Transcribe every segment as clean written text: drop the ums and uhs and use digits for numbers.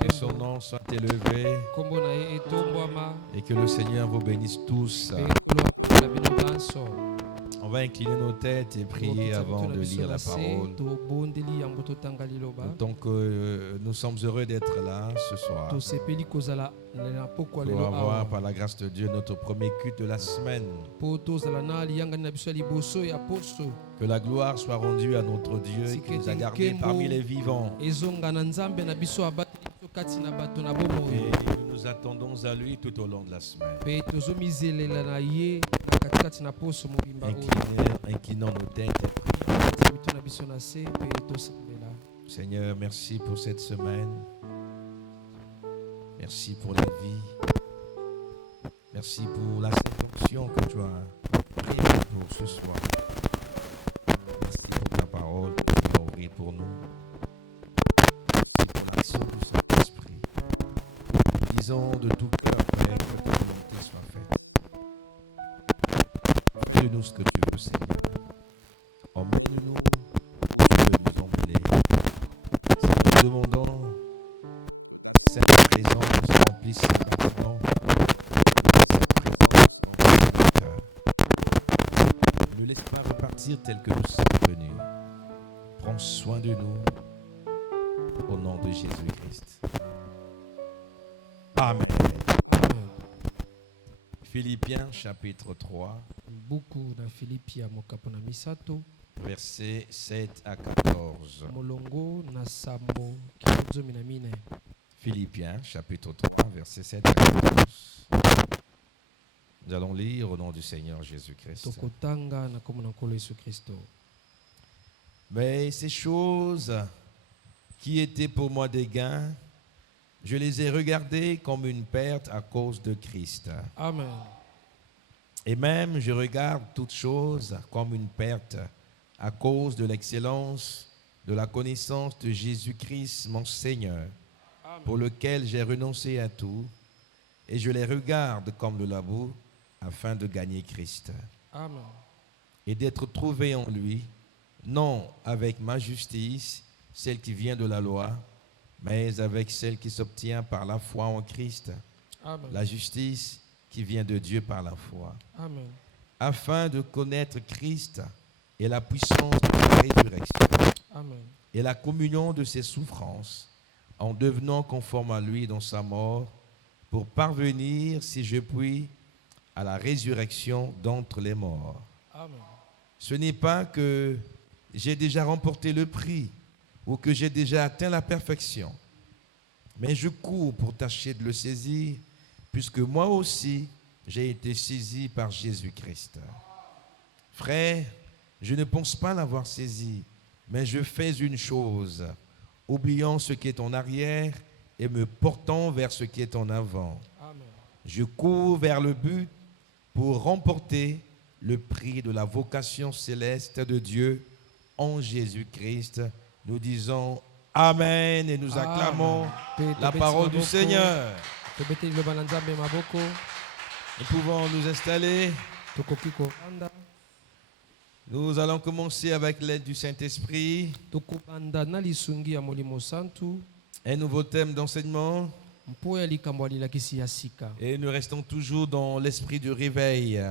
Que son nom soit élevé et que le Seigneur vous bénisse tous. On va incliner nos têtes et prier avant de lire la parole. Donc nous sommes heureux d'être là ce soir pour avoir par la grâce de Dieu notre premier culte de la semaine. Que la gloire soit rendue à notre Dieu qui nous a gardés parmi les vivants. Et nous attendons à lui tout au long de la semaine. Inclinons nos têtes. Seigneur, merci pour cette semaine. Merci pour la vie. Merci pour la satisfaction que tu as prévue pour ce soir. Merci pour ta parole que tu as ouverte pour nous. Merci pour l'action du Saint-Esprit. Nous disons de tout cœur, Père, que ta volonté soit faite. Fais-nous ce que tu veux, Seigneur. Emmène-nous de nous emmener. Si nous demandons cette présence se remplisse maintenant. Ne laisse pas repartir tel que nous sommes venus. Prends soin de nous au nom de Jésus-Christ. Amen. Philippiens chapitre 3, versets 7 à 14. Philippiens chapitre 3, versets 7 à 14. Nous allons lire au nom du Seigneur Jésus-Christ. Mais ces choses qui étaient pour moi des gains, je les ai regardées comme une perte à cause de Christ. Amen. Et même je regarde toutes choses comme une perte à cause de l'excellence de la connaissance de Jésus-Christ, mon Seigneur, Amen, pour lequel j'ai renoncé à tout, et je les regarde comme le labour afin de gagner Christ. Amen. Et d'être trouvé en lui, non avec ma justice, celle qui vient de la loi, mais avec celle qui s'obtient par la foi en Christ. Amen. La justice qui vient de Dieu par la foi. Amen. Afin de connaître Christ et la puissance de la résurrection. Amen. Et la communion de ses souffrances, en devenant conforme à lui dans sa mort, pour parvenir, si je puis, à la résurrection d'entre les morts. Amen. Ce n'est pas que j'ai déjà remporté le prix ou que j'ai déjà atteint la perfection, mais je cours pour tâcher de le saisir, puisque moi aussi j'ai été saisi par Jésus-Christ. Frère, je ne pense pas l'avoir saisi, mais je fais une chose, oubliant ce qui est en arrière et me portant vers ce qui est en avant. Amen. Je cours vers le but pour remporter le prix de la vocation céleste de Dieu en Jésus-Christ. Nous disons Amen et nous acclamons la parole du Seigneur. Nous pouvons nous installer. Nous allons commencer avec l'aide du Saint-Esprit. Un nouveau thème d'enseignement. Et nous restons toujours dans l'esprit du réveil.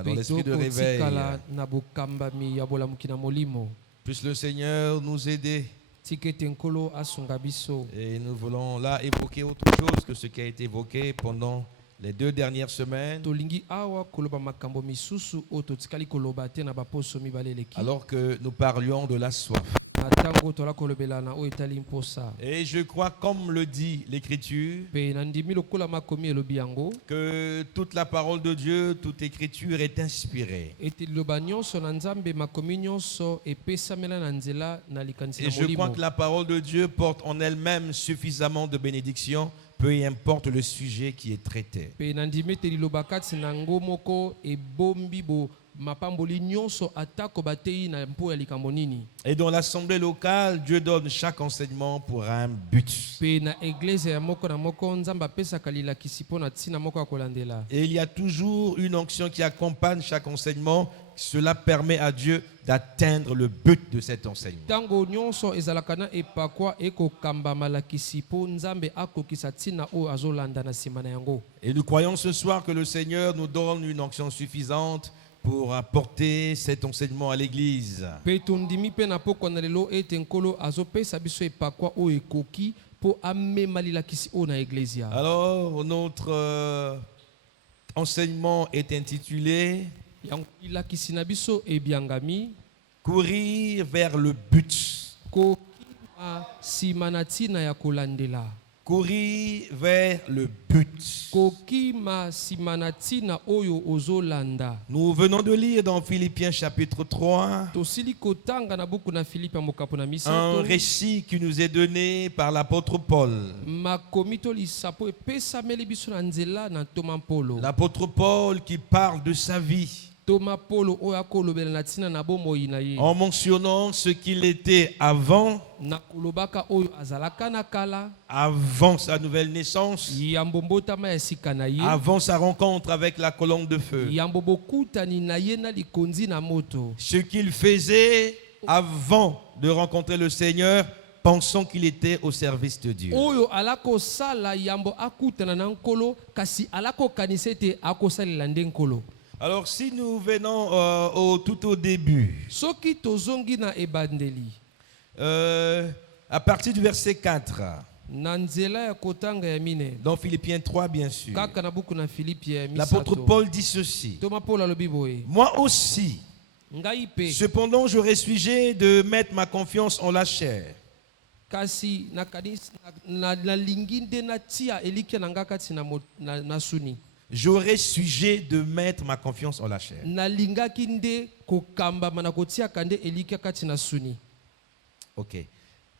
Puisse le Seigneur nous aider. Et nous voulons là évoquer autre chose que ce qui a été évoqué pendant les 2 dernières semaines. Alors que nous parlions de la soif. Et je crois, comme le dit l'Écriture, que toute la parole de Dieu, toute Écriture est inspirée. Et je crois que la parole de Dieu porte en elle-même suffisamment de bénédictions, peu importe le sujet qui est traité. Et dans l'assemblée locale, Dieu donne chaque enseignement pour un but. Et il y a toujours une onction qui accompagne chaque enseignement cela permet à Dieu d'atteindre le but de cet enseignement. Tango nyonso ezalaka na epakwa ekokamba malakisi po nzambe akokisa tina o azolanda na sima na yango. Et nous croyons ce soir que le Seigneur nous donne une onction suffisante pour apporter cet enseignement à l'église. Pe tondimi pe na poko na lelo ete nkolo azopesa biso epakwa o ekoki po amema lilakisi o na eglezia. Alors notre enseignement est intitulé Yango lilakisi na biso ebiangami Courir vers le but. kokima sima na tina ya kolandela. Courir vers le but. Kokima sima na tina oyo ozolanda. Nous venons de lire dans Philippiens chapitre 3 Tosili kotanga na buku na Filipi mokapo na un misato. récit qui nous est donné par l'apôtre Paul. Makomi to lisapo epesameli biso na nzela na Toma Polo. L'apôtre Paul qui parle de sa vie Toma Polo oyo akolobela na tina na bomoi na ye. en mentionnant ce qu'il était avant Na kolobaka oyo azalaka na kala. avant sa nouvelle naissance, Yambo mbotama ya sika na ye. avant sa rencontre avec la colonne de feu. Yambo bokutani na ye na likonzi na moto. Ce qu'il faisait avant de rencontrer le Seigneur, pensant qu'il était au service de Dieu. Oyo alako sala yambo akutana na nkolo kasi alako kanisete akosalela nde nkolo. Alors si nous venons tout au début, Soki tozongi na ebandeli. à partir du verset 4, Na nzela ya kotanga ya mine. dans Philippiens 3 bien sûr, Kaka na buku na Filipi ya l'apôtre misato. Paul dit ceci: Toma Paul alobi boye. moi aussi, Ngai pe cependant j'aurais sujet de mettre ma confiance en la chair. kasi na kanisa na lingi nde na tia elikia na nga kati na suni. J'aurais sujet de mettre ma confiance en la chair. Na lingaki nde kokamba mana kotia kande elikia kati na suni. Ok.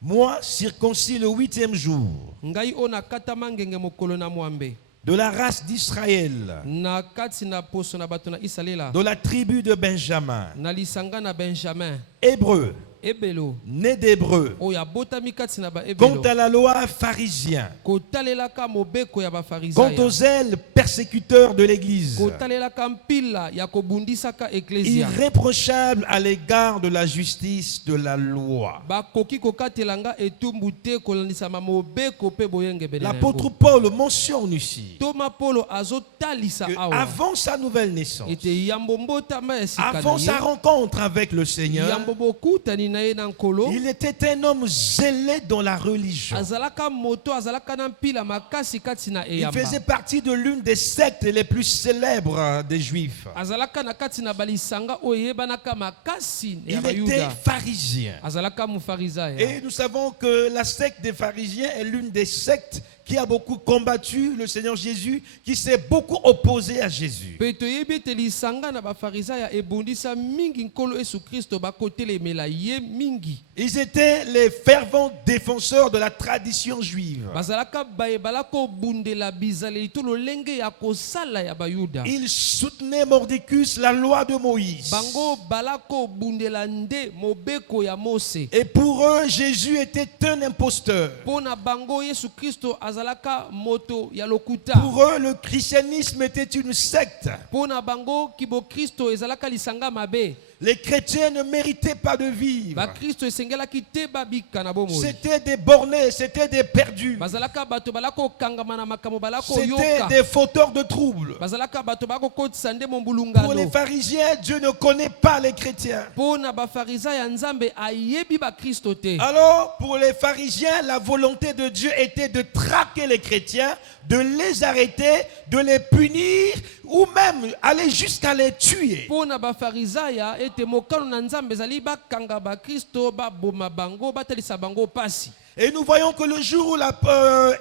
Moi, circoncis le 8e jour, Ngai ona kata mangenge mokolo na mwambe. de la race d'Israël, Na kati na poso na bato na Isalela. de la tribu de Benjamin, Na lisanga na Benjamin. hébreu, Ebelo. né d'hébreu, Oya botami kati na ba quant ebelo. à la loi pharisien, Kotalelaka mobeko ya ba quant farisaya. aux ailes persécuteurs de l'Église, Kotalelaka mpila ya kobundisaka eklezia. irréprochable à l'égard de la justice de la loi. Bakoki kokatelanga etumbu te kolandisama mobeko pe boyenge bele na L'apôtre yango. Paul mentionne ici Toma Polo azotalisa que awa. avant sa nouvelle naissance, Ete yambo mbotama ya sika avant na sa ye. rencontre avec le Seigneur, Yambo bokutani na ye na nkolo. il était un homme zélé dans la religion. Azalaka moto azalaka na mpila makasi kati na Il eyamba. faisait partie de l'une des sectes les plus célèbres des Juifs. Azalaka na kati na balisanga oyo yebanaka makasi ya Il était bayuda. pharisien. Azalaka mufarizaya. Et nous savons que la secte des pharisiens est l'une des sectes qui a beaucoup combattu le Seigneur Jésus, qui s'est beaucoup opposé à Jésus. Pe toyebi ete lisanga na bafarizaya ebundisa mingi nkolo Yesu Kristo bakotelemela ye mingi. Ils étaient les fervents défenseurs de la tradition juive. Bazalaka bayebala kobundela bizaleli to lolenge ya kosala ya bayuda. Ils soutenaient Mordicus, la loi de Moïse. Bango balako bundela nde mobeko ya Mose. Et pour eux, Jésus était un imposteur. Pona bango Yesu Kristo azalaka moto ya lokuta. Pour eux, le christianisme était une secte. Pona bango kibo Kristo ezalaka lisanga mabe. Les chrétiens ne méritaient pas de vivre. Ba Kristo esengelaki te babika na bomoi. C'était des bornés, c'était des perdus. Bazalaka bato balako kangama na makamo balako C'était yoka. des fauteurs de troubles. Bazalaka bato bako kotisa nde Pour les mombulungano. pharisiens, Dieu ne connaît pas les chrétiens. Pona bafarisa ya nzambe ayebi ba Kristo te. Alors, pour les pharisiens, la volonté de Dieu était de traquer les chrétiens, de les arrêter, de les punir ou même aller jusqu'à les tuer. Pona bafarisaya ete mokano na nzambe ezali bakanga ba Kristo baboma bango batalisa bango pasi. Et nous voyons que le jour où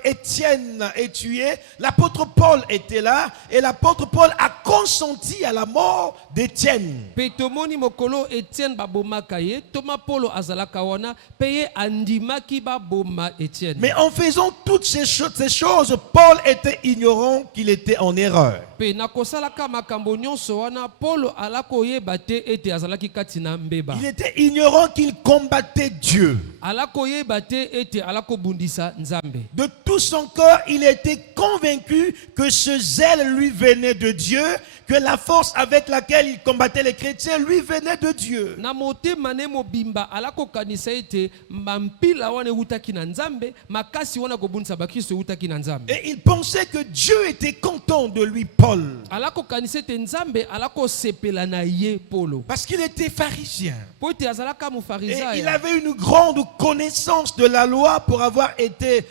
Étienne est tué, l'apôtre Paul était là et l'apôtre Paul a consenti à la mort d'Étienne. Pe tomoni mokolo Etienne babomaka ye, Toma Polo azalaka wana, peye andimaki baboma Etienne. Mais en faisant toutes ces choses, Paul était ignorant qu'il était en erreur. Pe nakosalaka makambo nyonso wana Polo alako yeba te ete azalaki kati na mbeba. Il était ignorant qu'il combattait Dieu. Alako yeba te ete alakobundisa nzambe. De tout son corps, il était convaincu que ce zèle lui venait de Dieu, que la force avec laquelle il combattait les chrétiens lui venait de Dieu. Na motema ne mobimba alakokanisa ete mampila wana eutaki na nzambe, makasi wana kobundisa bakristo eutaki na nzambe. Et il pensait que Dieu était content de lui, Paul. Alakokanisa ete nzambe alakosepela na ye Polo. Parce qu'il était pharisien. Po ete azalaka Et il mofarizaya. avait une grande connaissance de la loi pour avoir été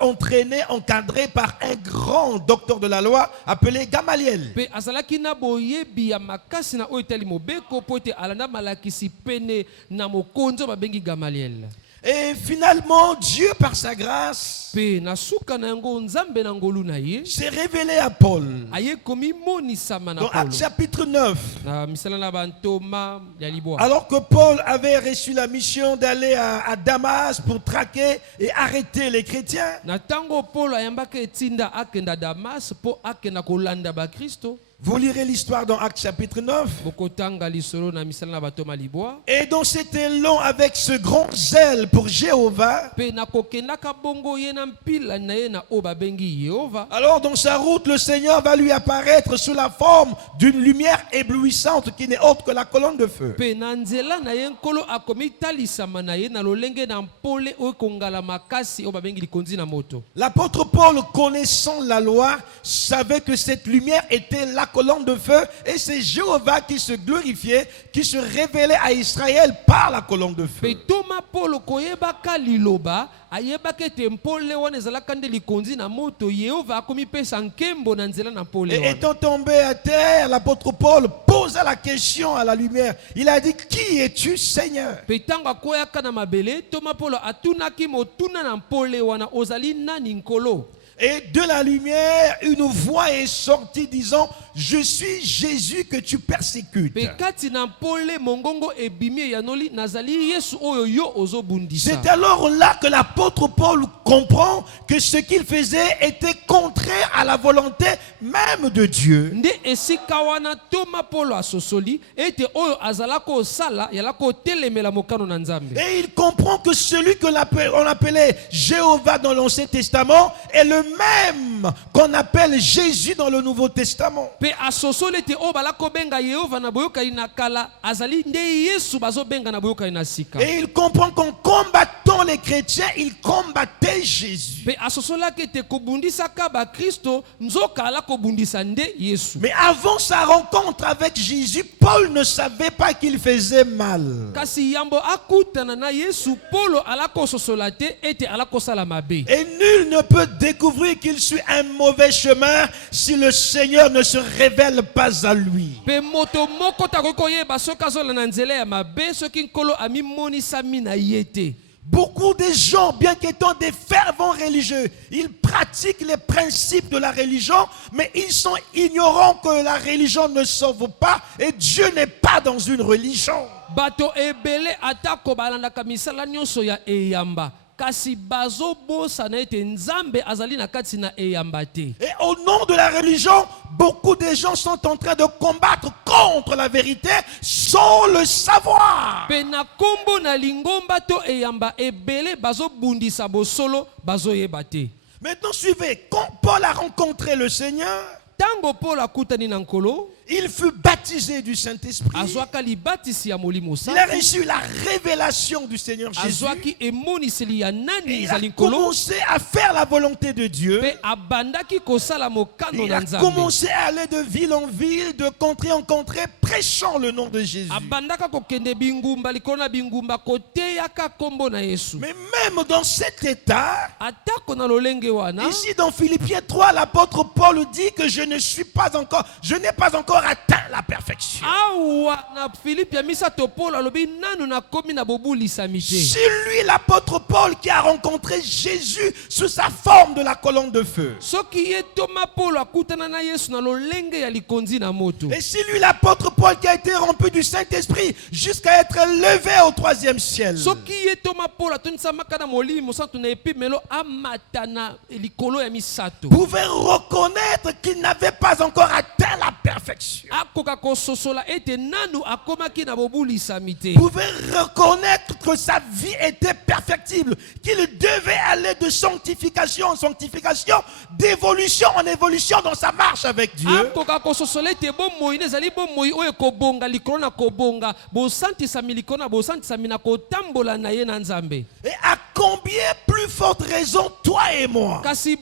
entraîné, encadré par un grand docteur de la loi appelé Gamaliel. Pe azalaki na boyebi ya makasi na oyo etali mobeko po ete alanda malakisi pene na mokonzo babengi Gamaliel. Et finalement, Dieu, par sa grâce, Pe na suka na yango nzambe na ngolu na ye s'est révélé à Paul. aye komi monisama na Dans Polo. Actes chapitre 9, Na misala na bantoma ya libwa. alors que Paul avait reçu la mission d'aller à Damas pour traquer et arrêter les chrétiens, Na tango Polo ayambaka etinda akenda Damas po akenda kolanda ba Kristo. vous lirez l'histoire dans Actes chapitre 9. Bokotanga lisolo na misala na batoma libwa. Et dans cet élan avec ce grand zèle pour Jéhovah, Pe na kokendaka bongo ye na mpila na ye na o babengi Yehova. alors dans sa route, le Seigneur va lui apparaître sous la forme d'une lumière éblouissante qui n'est autre que la colonne de feu. Pe na nzela na ye nkolo akomi talisama na ye na lolenge na mpole oyo kongala makasi oyo babengi likonzi na moto. L'apôtre Paul, connaissant la loi, savait que cette lumière était la colonne de feu et c'est Jéhovah qui se glorifiait, qui se révélait à Israël par la colonne de Pe feu. toma Polo koyebaka liloba ayebaka ete mpole wana ezalaka nde likonzi na moto Yehova akomi pesa nkembo na nzela na mpole Et wana. étant tombé à terre, l'apôtre Paul posa la question à la lumière. Il a dit, qui es-tu, Seigneur? Pe ntango akweyaka na mabele toma Polo atunaki motuna na mpole wana ozali nani nkolo. Et de la lumière, une voix est sortie disant, je suis Jésus que tu persécutes. Pe kati na mpole mongongo ebimi yanoli nazali Yesu oyo yo ozobundisa. C'est alors là que l'apôtre Paul comprend que ce qu'il faisait était contraire à la volonté même de Dieu. Nde esika wana toma Polo asosoli ete oyo azalaka osala yalaka otelemela mokano na nzambe. Et il comprend que celui que on appelait Jéhovah dans l'Ancien Testament est le même qu'on appelle Jésus dans le Nouveau Testament. Pe asosoli ete oyo balako benga Yehova na boyokani na kala azali nde Yesu bazobenga na boyokani na sika. Et il comprend qu'en combattant les chrétiens, il combattait Jésus. Pe asosolaki ete kobundisaka ba Kristo nzoka ala kobundisa nde Yesu. Mais avant sa rencontre avec Jésus, Paul ne savait pas qu'il faisait mal. Kasi yambo akutana na Yesu Polo ala kososola te ete ala kosala mabe. Et nul ne peut découvrir qu'il suit un mauvais chemin si le Seigneur ne se révèle pas à lui. Pe moto moko takoki koyeba soki azola na nzela ya mabe soki nkolo amimonisami na ye te. Beaucoup de gens, bien qu'étant des fervents religieux, ils pratiquent les principes de la religion, mais ils sont ignorants que la religion ne sauve pas et Dieu n'est pas dans une religion. Bato ebele atako balandaka misala nyonso ya eyamba. Kasi bazo bosa na ete nzambe azali na kati na eyamba te. Et au nom de la religion, beaucoup de gens sont en train de combattre contre la vérité sans le savoir. Pe na kombo na lingomba to eyamba ebele bazo bundisa bosolo bazo yeba te. Maintenant suivez, quand Paul a rencontré le Seigneur, Tango Paul akutani na nkolo, il fut baptisé du Saint-Esprit. azwaka libatisi ya molimo Il a santu. reçu la révélation du Seigneur Jésus. Azwaki emoniseli ya Et nani il a ezali nkolo. commencé à faire la volonté de Dieu. Pe abandaki kosala mokano Il na a nzambe. commencé à aller de ville en ville, de contrée en contrée, prêchant le nom de Jésus. Abandaka kokende bingumba likolo na bingumba koteyaka kombo na Yesu. Mais même dans cet état, Atako na lolenge wana. ici dans Philippiens 3, l'apôtre Paul dit que je n'ai pas encore atteint la perfection. Awa na Philippe ya misato Paul alobi nanu na komi na bobulisami te. C'est lui, l'apôtre Paul, qui a rencontré Jésus sous sa forme de la colonne de feu. Soki ye toma Paul akutana na Yesu na lolenge ya likonzi na moto. Et c'est lui, l'apôtre Paul, qui a été rempli du Saint-Esprit jusqu'à être levé au 3e ciel. Soki ye toma Paul atonisamaka na molimo santu na epimelo amata na likolo ya misato. Pouvait reconnaître qu'il n'avait pas encore atteint la perfection. Akoka kososola ete nanu akomaki na bobulisami te. Pouvait reconnaître que sa vie était perfectible, qu'il devait aller de sanctification en sanctification, d'évolution en évolution dans sa marche avec Dieu. akoka kososola ete bomoi ezali bomoi oyo ekobonga likolo na kobonga bosantisami likolo na bosantisami na kotambola na ye na nzambe. Et à combien plus forte raison toi et moi? Kasi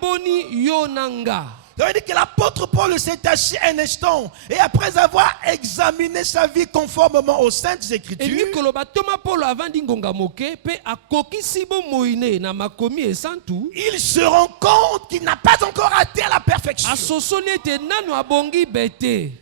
boni yo nanga. Ça veut dire que l'apôtre Paul s'est assis un instant et après avoir examiné sa vie conformément aux Saintes Écritures, Elingi koloba Thomas Paul avandi ngonga moke pe akokisi bomoi ne na makomi esantu. il se rend compte qu'il n'a pas encore atteint la perfection. Asosoli ete nanu abongi bete.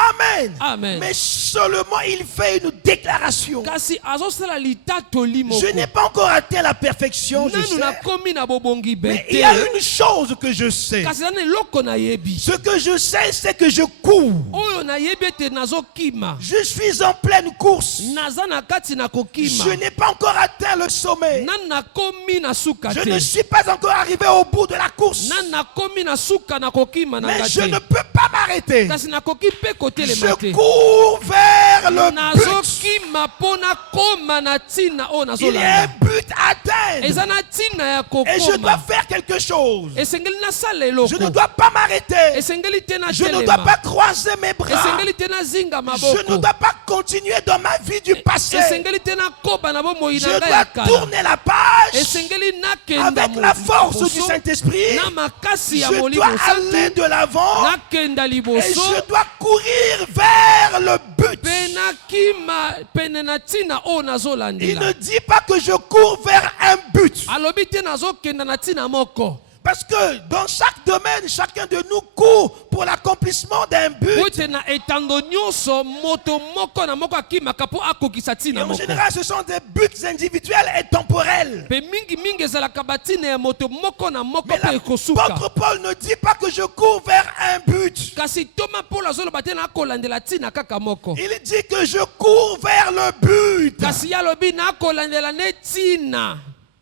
Amen. Amen. Mais seulement il fait une déclaration. Kasi azosala litatoli moko. Je n'ai pas encore atteint la perfection, je Nanu sais. nakomi na bobongi Mais il bete. y a une chose que je sais. Kasi nanu eloko nayebi. Ce que je sais, c'est que je cours. Oyo nayebi ete nazokima. Je suis en pleine course. Naza na kati na kokima. Je n'ai pas encore atteint le sommet. Nanu nakomi na suka Je te. ne suis pas encore arrivé au bout de la course. Nanu nakomi na suka na kokima na Mais je ngate. ne peux pas m'arrêter. Kasi nakoki pe kotelema te. Je cours vers le but. nazokima mpona koma na ntina oyo Il y a un nazolanda. but à atteindre. Eza na ntina ya Et je dois kokoma. faire quelque chose. Esengeli nasala Je ne eloko. dois pas m'arrêter. Esengeli te Je ne dois natelema. pas croiser mes bras. Esengeli te nazinga Je ne maboko. dois pas continuer dans ma vie du passé. Esengeli te nakoba na bomoi Je na ngai ya dois kala. tourner la page Esengeli nakenda avec la force du liboso, Saint-Esprit. na makasi ya Je molimo dois aller santu de l'avant nakenda et liboso je dois courir vers le but. mpe nakima pene na ntina oyo Il nazolandela. ne dit pas que je cours vers un but. alobi te nazokenda na ntina moko. Parce que dans chaque domaine, chacun de nous court pour l'accomplissement d'un but. Ute na etando nyonso moto moko na moko akimaka mpo akokisa Et ntina en moko. général, ce sont des buts individuels et temporels. Pe mingi ezalaka batina ya moto moko na moko Mais mpe ekosuka. l'apôtre Paul ne dit pas que je cours vers un but. Kasi Thomas Paul azoloba te na akolandela ntina kaka moko. Il dit que je cours vers le but. Kasi ye alobi na akolandela ne ntina.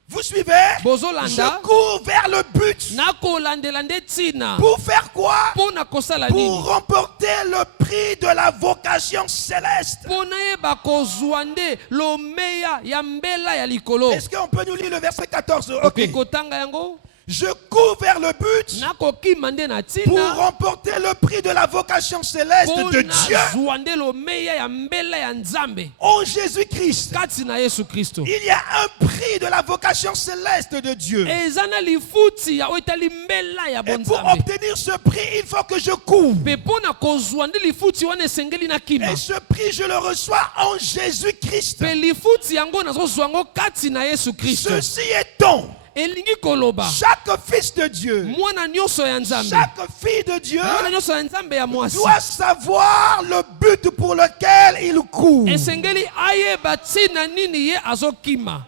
Vous suivez? Bozolanda. Je cours vers le but. Na akolandela nde ntina. Pour faire quoi? Mpo na kosala nini? Pour remporter le prix de la vocation céleste. Mpo nayeba kozwa nde lomeya ya mbela ya likolo. Est-ce qu'on peut nous lire le verset 14? Ok. Okoki kotanga yango? Je cours vers le but Nakokima nde na pour ntina. remporter le prix de la vocation céleste de Dieu nazwa nde lomeya ya mbela ya nzambe en Jésus-Christ. kati na yesu kristo. Il y a un prix de la vocation céleste de Dieu. eza na lifuti ya oyo etali mbela ya Et pour bonzambe. obtenir ce prix, il faut que je cours. Mpe mpo na kozwa nde lifuti wana esengeli nakima. Et ce prix, je le reçois en Jésus-Christ. Mpe lifuti yango nazozwa yango kati na yesu kristo. Ceci étant, elingi koloba chaque fils de Dieu, mwana nyonso ya nzambe, chaque fille de Dieu mwana nyonso ya nzambe ya mwasi doit savoir le but pour lequel il court. esengeli ayeba ntina nini ye azokima.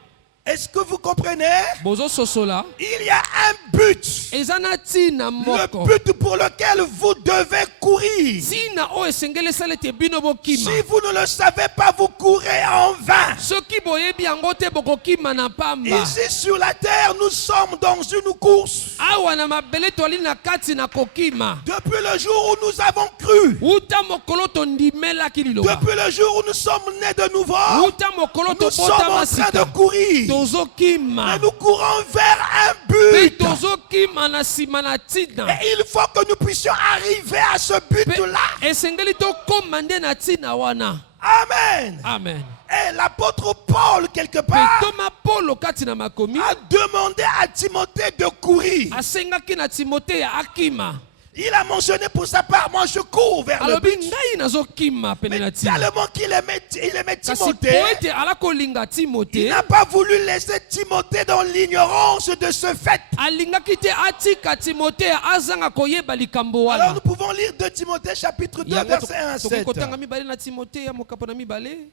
Est-ce que vous comprenez? bozososola Il y a un but. eza na ntina moko. Le but pour lequel vous devez courir. ntina oyo esengeli esala ete bino bokima. Si vous ne le savez pas, vous courez en vain. soki boyebi yango te bokokima na pamba. Ici sur la terre, nous sommes dans une course. awa na mabele toali na kati na kokima. Depuis le jour où nous avons cru, uta mokolo tondimelaki liloba. depuis le jour où nous sommes nés de nouveau, uta mokolo nous sommes tobotama en train sika. de courir. tozokima Et nous courons vers un mpe but. tozokima na nsima na ntina. Et il faut que nous puissions arriver à ce Mpe but-là. esengeli tokóma nde na ntina wana. Amen. amen. Et l'apôtre Paul, quelque Mpe part, toma polo kati na makomi a demandé à Timothée de courir. asengaki na timoteya akima. Il a mentionné pour sa part, moi je cours vers le alobi but. ngai nazokima pene na Mais ntina. tellement qu'il aimait kasi po Timothée, ete ala kolinga il timote n'a pas voulu laisser Timothée dans l'ignorance de ce fait. alingaki te atika timoteya azanga koyeba likambo Alors wana. nous pouvons lire 2 Timothée chapitre 2 yango verset 1 à tokoki 7. kotanga mibale na timoteya mokapo na mibale.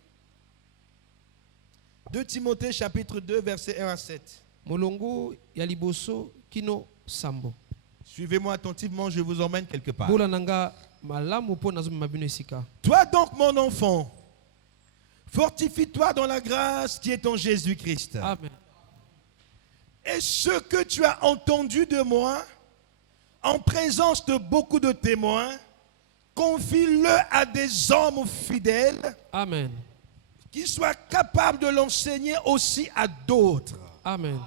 2 Timothée chapitre 2 verset 1 à 7. molongo ya liboso kino sambo. Suivez-moi attentivement, je vous emmène quelque part. bola nanga malamu mpo nazomema bino esika. Toi donc mon enfant, fortifie-toi dans la grâce qui est en Jésus-Christ. amen. Et ce que tu as entendu de moi, en présence de beaucoup de témoins, confie-le à des hommes fidèles amen. qu'il soit capable de l'enseigner aussi à d'autres. Amen.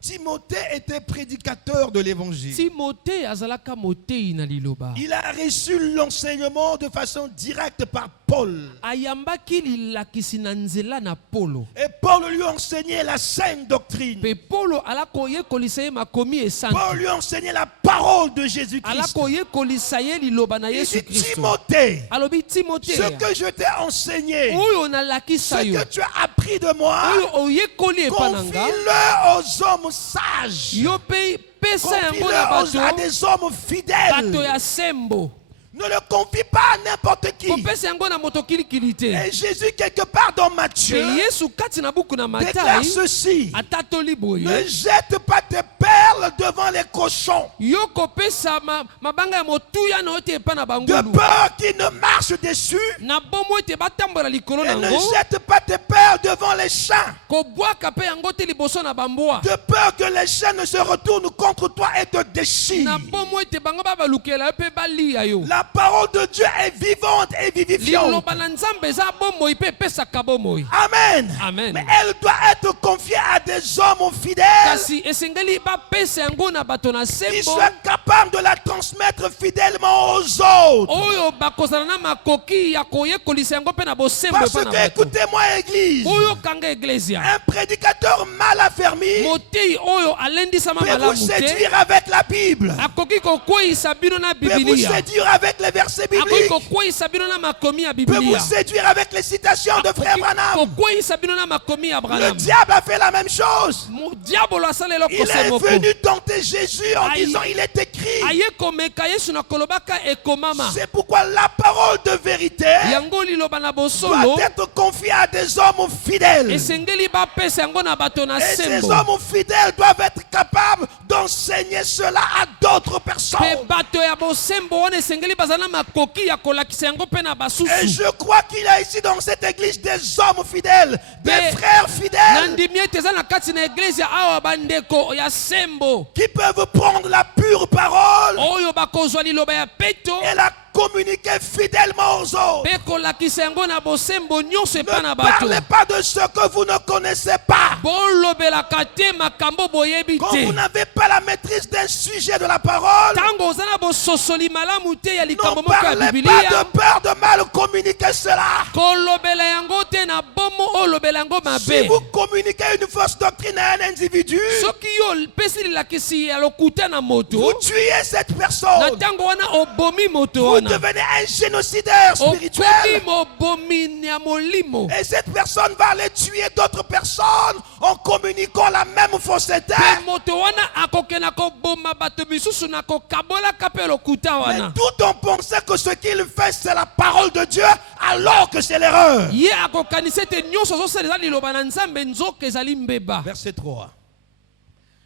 Timothée était prédicateur de l'évangile. Timothée azalaka motei na liloba. Il a reçu l'enseignement de façon directe par Paul. Ayambaki lilakisi na nzela na Polo. Et Paul lui enseignait la saine doctrine. Pe Polo alakoye kolisaye makomi esante. Paul lui enseignait la parole de Jésus-Christ. Alakoye kolisaye liloba na Il Yesu dit, Kristo. Timothée, Alobi Timothée. ce que je t'ai enseigné, Oyo nalakisa ce yo. que tu as appris de moi, Oyo oyekoli epananga. confie-le aux hommes sages. Yo pe pesa yango na Confie-le à bato. des hommes Bato fidèles. ya sembo. Ne le confie pas à n'importe qui. Kopesa yango na moto kilikili te. Et Jésus, quelque part dans Pe Matthieu, Yesu kati na buku na déclare Matai. ceci: Atatoli boye. ne jette pas tes perles devant les cochons, Yo kopesa mabanga ya motuya na ote epa na de bangulu. peur qu'ils ne marchent dessus. Na bomo ete batambola likolo Et ne nango. jette pas tes perles devant les champs, Kobwaka pe yango te liboso na bambwa. de peur que les champs ne se retournent contre toi et te déchirent. Na bomo ete bango babalukela yo pe balia yo. La parole de Dieu est vivante et vivifiante. Liloba na Nzambe eza bomoi pe epesaka bomoi. Amen. Amen. Mais elle doit être confiée à des hommes fidèles Kasi esengeli bapesa yango na bato na qui sembo. soient capables de la transmettre fidèlement aux autres. Oyo bakozala na makoki ya koyekolisa yango pe na bosembo Parce epa na que, bato. écoutez-moi, Église, Oyo kanga eglesia. un prédicateur mal affermi Motei oyo alendisama peut vous malamu te. séduire avec la Bible, Akoki kokweyisa bino na peut vous Biblia. séduire avec les versets Akoki bibliques, kokweyisa bino na makomi ya peut vous Biblia. séduire avec les citations de Frère Branham. Kokweyisa bino na makomi ya Le Branham. diable a fait la même chose. Diabolo asala eloko Il est semoko. venu tenter Jésus en Aïe. disant, il est écrit. Aye komeka Yesu na kolobaka ekomama. C'est pourquoi la parole de vérité Yango liloba na doit bosolo. être confiée à des hommes fidèles. Esengeli bapesa yango na bato na Et ces sembo. hommes fidèles doivent être capables d'enseigner cela à d'autres personnes. Pe bato ya bosembo wana esengeli bazala na makoki ya kolakisa yango pe na Et basusu. je crois qu'il y a ici dans cette église des hommes fidèles, des Mais- frères fidèles Nandimi ete eza na kati na eglise awa bandeko ya sembo. qui peuvent prendre la pure parole Oyo bakozwa liloba ya peto. et la communiquer fidèlement aux autres. Pe kolakisa yango na bosembo nyonso epa na Ne bato. parlez pas de ce que vous ne connaissez pas. bolobelaka te makambo boyebi Quand te. vous n'avez pas la maîtrise d'un sujet de la parole, Tango oza na bososoli malamu te ya ne likambo moko ya parlez pas bibilia. de peur de mal communiquer cela. kolobela yango te na bomo olobela yango Si mabe. vous communiquez une fausse doctrine à un individu, soki yo pesi lilakisi ya lokuta na vous moto tuez cette na personne. ntango wana obomi moto Vous wana devenez un génocidaire okomi spirituel. mobomi ya molimo. Et cette personne va aller tuer d'autres personnes en communiquant la même fausseté. Pe moto wana akokena koboma bato misusu na kokabolaka pe lokuta Mais wana. tout en pensant que ce qu'il fait, c'est la parole de Dieu, alors que c'est l'erreur. ye akokanisa ete nyonso azosalela liloba na nzambe nzoka ezali mbeba. Verset 3.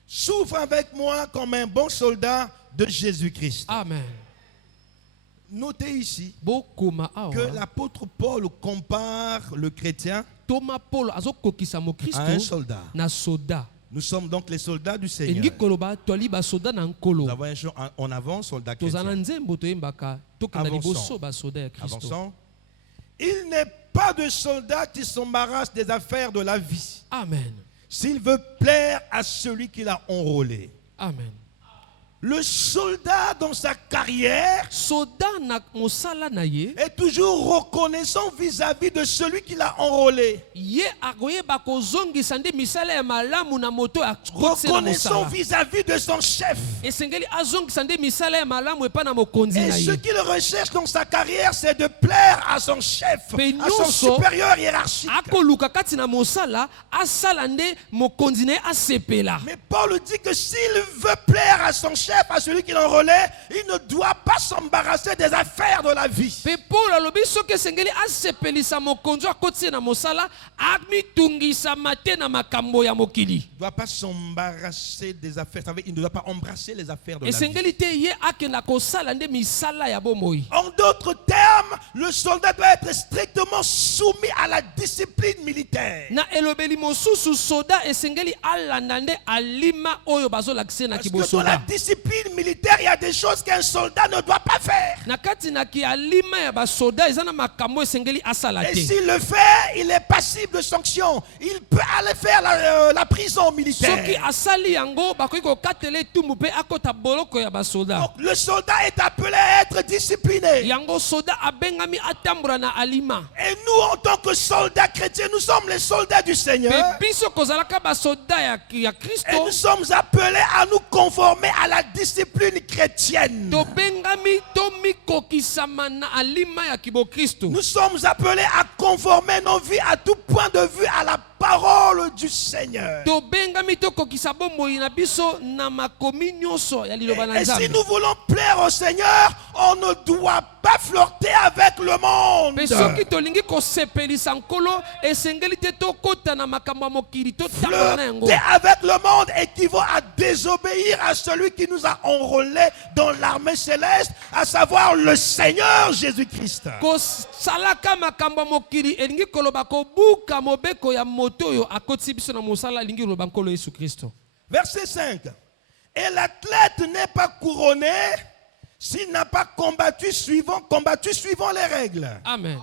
Souffre avec moi comme un bon soldat de Jésus-Christ. Amen. Notez ici bokoma que awa l'apôtre Paul compare le chrétien toma Paul azokokisa à un mokristo soldat. na soda. Nous sommes donc les soldats du elingi Seigneur. koloba twali basoda na nkolo. Nous avons un jour en avant soldat toza na chrétien. nzembo toyembaka tokenda Avançons. liboso basoda ya kristo. Avançons. Il n'est pas de soldat qui s'embarrasse des affaires de la vie, Amen. s'il veut plaire à celui qui l'a enrôlé. Amen. Le soldat dans sa carrière soda na mosala na ye est toujours reconnaissant vis-à-vis de celui qui l'a enrôlé. ye akoyeba kozongisa nde misala ya malamu na moto akotise na Reconnaissant mosala. vis-à-vis de son chef. esengeli azongisa nde misala ya malamu epa na mokonzi Et na ce ye. qu'il recherche dans sa carrière, c'est de plaire à son chef, Pe à son nyonso supérieur hiérarchique. akoluka kati na mosala asala nde mokonzi na ye asepela. Mais Paul dit que s'il veut plaire à son chef, à celui qui l'enrôlait, il ne doit pas s'embarrasser des affaires de la vie. Pe Paul alobi soki esengeli asepelisa mokonzi akotisi na mosala amitungisa mate na makambo ya mokili. Il ne doit pas s'embarrasser des affaires. Ça veut dire, il ne doit pas embrasser les affaires de la vie. esengeli te ye akenda kosala nde misala ya bomoi. En d'autres termes, le soldat doit être strictement soumis à la discipline militaire. Na elobeli mosusu soda esengeli alanda nde alima oyo bazolakisa na Parce que dans la kibosoda. discipline discipline militaire, il y a des choses qu'un soldat ne doit pas faire. na kati na kialima ya basoda eza na makambo esengeli asala Et te. s'il le fait, il est passible de sanction. Il peut aller faire la prison Soki militaire. asali yango bakoki kokatela etumbu mpe akota boloko ya basoda. Donc le soldat est appelé à être discipliné. Yango soda abengami atambola na alima. Et nous, en tant que soldats chrétiens, nous sommes les soldats du Seigneur. Mpe biso kozalaka basoda ya Et Kristo. nous sommes appelés à nous conformer à la discipline chrétienne. Tobengami tomikokisama na alima ya kibokristo. Nous sommes appelés à conformer nos vies à tout point de vue à la parole du Seigneur. Tobengami tokokisa bomoi na biso na makomi nyonso ya liloba na Et si Nzambe. nous voulons plaire au Seigneur, on ne doit pas flirter avec le monde. Mpe soki tolingi kosepelisa nkolo esengeli te tokota na makambo ya mokili totambola na yango. Flirter avec le monde équivaut à désobéir à celui qui nous a enrôlés dans l'armée céleste, à savoir le Seigneur Jésus-Christ. Kosalaka makambo ya mokili elingi koloba kobuka mobeko ya moto oyo akotisi biso na mosala alingi koloba nkolo Yesu Kristo. Verset 5. Et l'athlète n'est pas couronné s'il n'a pas combattu suivant les règles. Amen.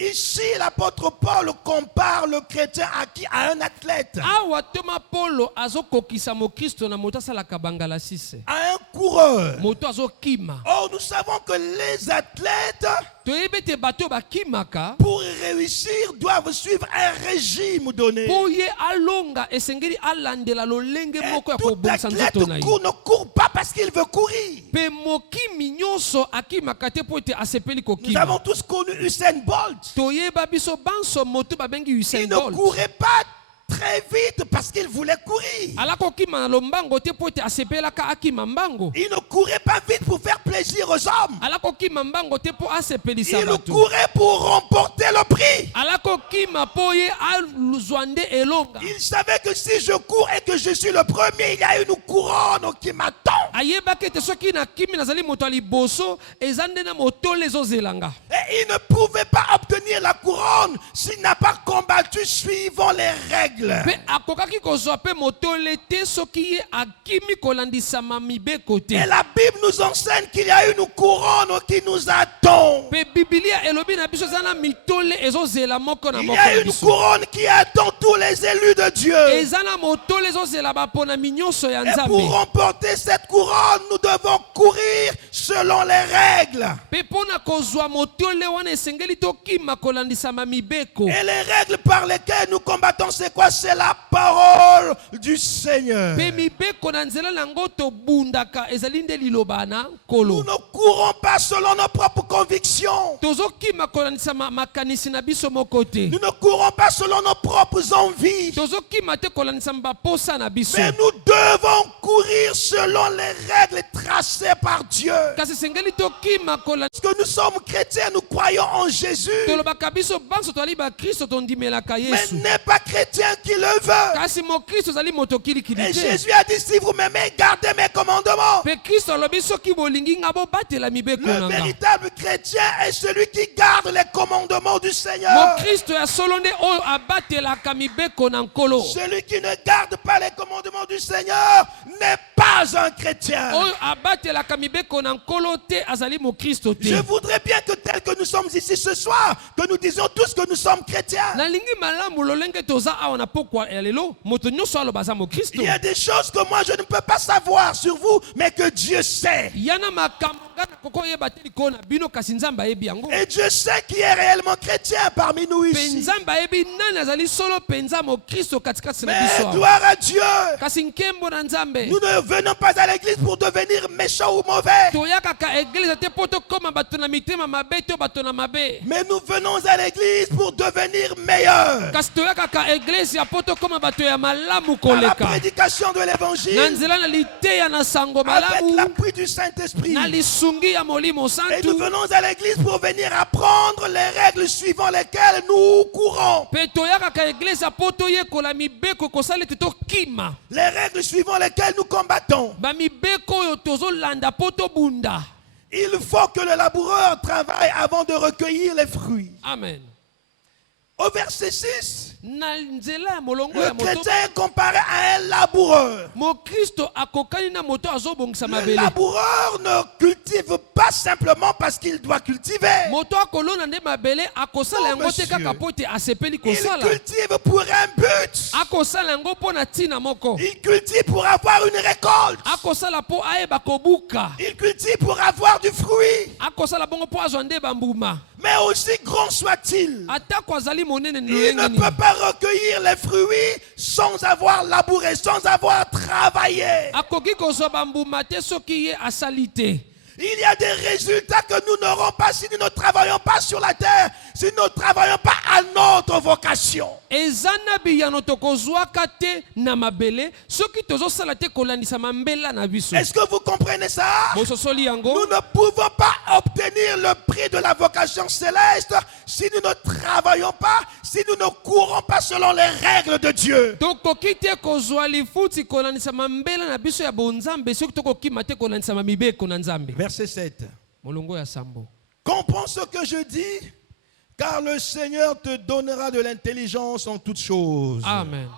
Ici, l'apôtre Paul compare le chrétien à qui? À un athlète, Awa toma Polo azokokisa mokristo na moto asalaka bangala sise. à un coureur. Moto azokima. Or, nous savons que les athlètes, Toyebi te bato bakimaka pour réussir, doivent suivre un régime donné. po ye alonga esengeli alandela lolenge Et moko ya tout kobongisa athlète nzoto na ye. ne court pas parce qu'il veut courir. Pe mokimi nyonso akimaka te po ete asepeli Nous kokima. avons tous connu Usain Bolt. Toyeba biso banso moto babengi Usain Il ne Bolt. courait pas très vite parce qu'il voulait courir. Ala kokima na lombango te po ete asepelaka akima mbango. Il ne courait pas vite pour faire plaisir aux hommes. Ala kokima mbango te po asepelisa Il bato. courait pour remporter le prix. Ala kokima po ye aluzwande elonga. Il savait que si je cours et que je suis le premier, il y a une couronne qui m'attend. Ayebaki ete soki nakimi nazali moto ya liboso eza nde na motole ezozelanga. Et il ne pouvait pas obtenir la couronne s'il n'a pas combattu suivant les règles. Pe akokaki kozwa pe motole te soki ye akimi kolandisama mibeko te. Et la Bible nous enseigne qu'il y a une couronne qui nous attend. Pe Biblia elobi na biso eza na mitole ezozela moko na Il y moko a na une biso. couronne qui attend tous les élus de Dieu. Eza na motole ezozela bapona minyonso ya Et pour Nzambe. remporter cette couronne, nous devons courir selon les règles. Pe pona kozwa motole wana esengeli tokima kolandisama mibeko. Et les règles par lesquelles nous combattons, c'est quoi? C'est la parole du Seigneur. Pe mibeko na nzela nango tobundaka ezali nde liloba na nkolo. Nous ne courons pas selon nos propres convictions. Tozokima kolandisa makanisi na biso moko te. Nous ne courons pas selon nos propres envies. Tozokima te kolandisa baposa na biso. Mais nous devons courir selon les règles tracées par Dieu. Kasi sengeli tokima kolandisa. Parce que nous sommes chrétiens, nous croyons en Jésus. Tolobaka biso banso toali ba Kristo tondimelaka Mais Yesu. n'est pas chrétien qui le veut. Kasi mo Kristo zali moto kilikili Et te. Jésus a dit, si vous m'aimez, gardez mes commandements. Pe Kristo alobi soki bolingi nga bobatela mibeko Le na nga. véritable chrétien est celui qui garde les commandements du Seigneur. Mo Kristo ya solo nde oyo abatelaka mibeko na nkolo. Celui qui ne garde pas les commandements du Seigneur n'est pas un chrétien. Oyo abatelaka mibeko na nkolo te azali mo Kristo te. Je voudrais bien que tel que nous sommes ici ce soir, que nous disions tous que nous sommes chrétiens. Nalingi malamu lolenge toza awa na pokwa ya lelo moto nyonso aloba aza mo Kristo. Il y a des choses que moi je ne peux pas savoir sur vous, mais que Dieu sait. Yana makambo ngana koko yeba te likolo na bino kasi Nzambe ayebi yango. Et Dieu sait qui est réellement chrétien parmi nous Pe ici. Nzambe ayebi nani azali solo penza mo Kristo katikati na Mais biso awa. gloire à Dieu. Kasi nkembo na Nzambe. Nous ne venons pas à l'église pour devenir méchants ou mauvais. Toyakaka eglise te po tokoma bato na mitema mabe to bato na mabe. Mais nous venons à l'église pour devenir meilleurs. Kasi toyakaka eglise ya po tokoma bato ya malamu Par la koleka. prédication de Na l'évangile, nzela na liteya na sango avec malamu. l'appui du Saint-Esprit. Na lisungi ya molimo Et santu. nous venons à l'église pour venir apprendre les règles suivant lesquelles nous courons. Pe toyakaka eglise ya po toyekola mibeko kosala ete tokima. Les règles suivant lesquelles nous combattons. Bamibeko oyo tozolanda po tobunda. Il faut que le laboureur travaille avant de recueillir les fruits. Amen. Au verset 6, na nzela ya molongo le ya moto chrétien est comparé à un laboureur. mokristo akokani na moto azobongisa Le mabele. laboureur ne cultive pas simplement parce qu'il doit cultiver. Moto akolona nde mabele akosala Non, yango te kaka monsieur. po ete asepeli Il kosala. cultive pour un but. Akosala yango mpo na ntina moko. Il cultive pour avoir une récolte. Akosala mpo ayeba kobuka. Il cultive pour avoir du fruit. Akosala bongo mpo azwa nde bambuma. Mais aussi grand soit-il, Atako azali monene il lolenge ne nini. peut pas recueillir les fruits sans avoir labouré, sans avoir travaillé. Akoki kozwa bambuma te soki ye asali te. Il y a des résultats que nous n'aurons pas si nous ne travaillons pas sur la terre, si nous ne travaillons pas à notre vocation. Eza na biyano tokozwaka te na mabele soki tozosala te kolandisa mambela na biso. Est-ce que vous comprenez ça? Bososoli yango. Nous ne pouvons pas obtenir le prix de la vocation céleste si nous ne travaillons pas, si nous ne courons pas selon les règles de Dieu. Tokoki te kozwa lifuti kolandisa mambela na biso ya bonzambe soki tokokima te kolandisa mamibeko na nzambe. Verset 7. Molongo ya sambo. Comprends ce que je dis, car le Seigneur te donnera de l'intelligence en toutes choses. Amen.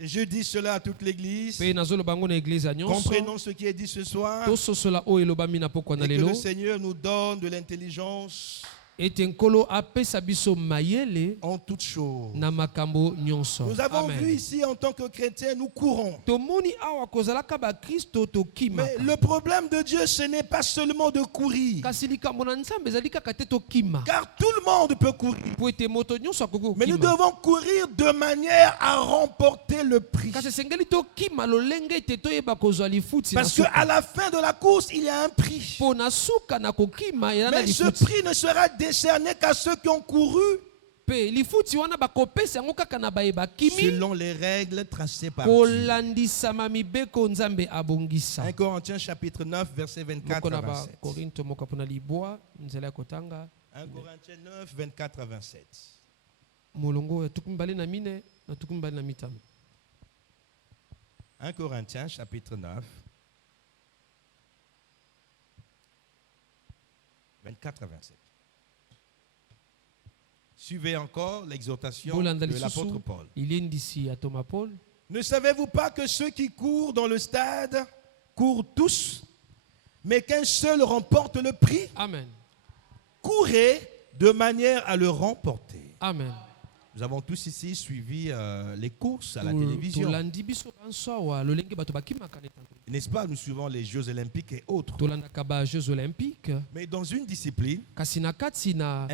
Et je dis cela à toute l'église. Pe nazoloba ngo na eglise ya nyonso. Comprenons ce qui est dit ce soir. Tososola oyo elobami na pokwa na Et que lelo. le Seigneur nous donne de l'intelligence Ete nkolo apesa biso mayele en toutes choses. na makambo nyonso. Nous avons Amen. vu ici en tant que chrétiens, nous courons. Tomoni awa kozalaka ba Kristo tokima. Mais le problème de Dieu, ce n'est pas seulement de courir. Kasi likambo na nzambe ezali kaka te tokima. Car tout le monde peut courir. Po ete moto nyonso akoki Mais nous kokima. devons courir de manière à remporter le prix. Kasi esengeli tokima lolenge ete toyeba kozwa lifuti na Parce qu'à suka. la fin de la course, il y a un prix. Po na suka na kokima eza na Mais ce lifuti. prix ne sera décerné qu'à ceux qui ont couru Pe lifuti wana bakopesa yango kaka na bayeba kimi selon les règles tracées par Dieu. kolandisama mibeko nzambe abongisa. 1 Corinthiens chapitre 9, verset 24 Moko à na ba 27. Korinto moko mpona libwa nzela ya kotanga 1 Corinthiens 9, 24 à 27. molongo ya tuku mibale na mine na tuku mibale na mitano. 1 Corinthiens chapitre 9, 24 à 27. Suivez encore l'exhortation Bolanda de l'apôtre lisusu Paul. iliendisi ya Thomas Paul. Ne savez-vous pas que ceux qui courent dans le stade courent tous, mais qu'un seul remporte le prix? Amen. Courez de manière à le remporter. Amen. Nous avons tous ici suivi les courses à la télévision. Tolandi biso banso awa lolenge bato bakimaka na etando. N'est-ce pas? Nous suivons les Jeux olympiques et autres. Tolandaka ba Jeux olympiques. Mais dans une discipline, Kasi na kati na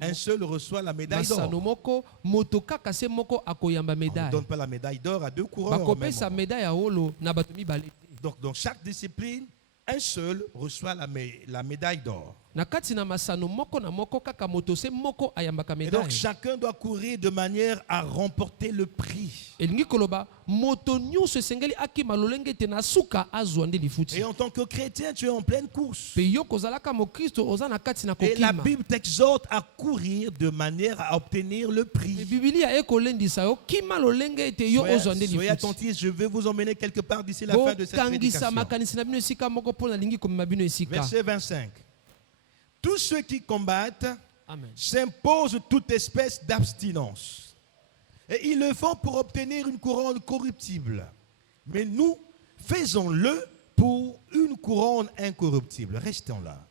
un seul reçoit la médaille masano d'or. moko moto kaka se moko akoyamba On ne médaille. donne pas la médaille d'or à deux coureurs. au même Bakopesa moment. médaille ya holo na bato mibale. Donc dans chaque discipline, un seul reçoit la médaille d'or. Na kati na masano moko na moko kaka moto se moko ayambaka Et donc médaille. chacun doit courir de manière à remporter le prix. Elingi koloba moto nyonso esengeli akima lolenge te na suka azwa nde lifuti. Et en tant que chrétien, tu es en pleine course. Pe yo kozalaka mokristo oza na kati na Et la kokima. Bible t'exhorte à courir de manière à obtenir le Pe prix. Biblia ekolendisa yo kima lolenge ete yo ozwa nde Soyez lifuti. attentifs, je vais vous emmener quelque part d'ici la fin de cette Bokangisa prédication. makanisi na bino esika moko mpo na lingi komema bino esika. Verset 25. Tous ceux qui combattent Amen. s'imposent toute espèce d'abstinence. Et ils le font pour obtenir une couronne corruptible. Mais nous, faisons-le pour une couronne incorruptible. Restons là.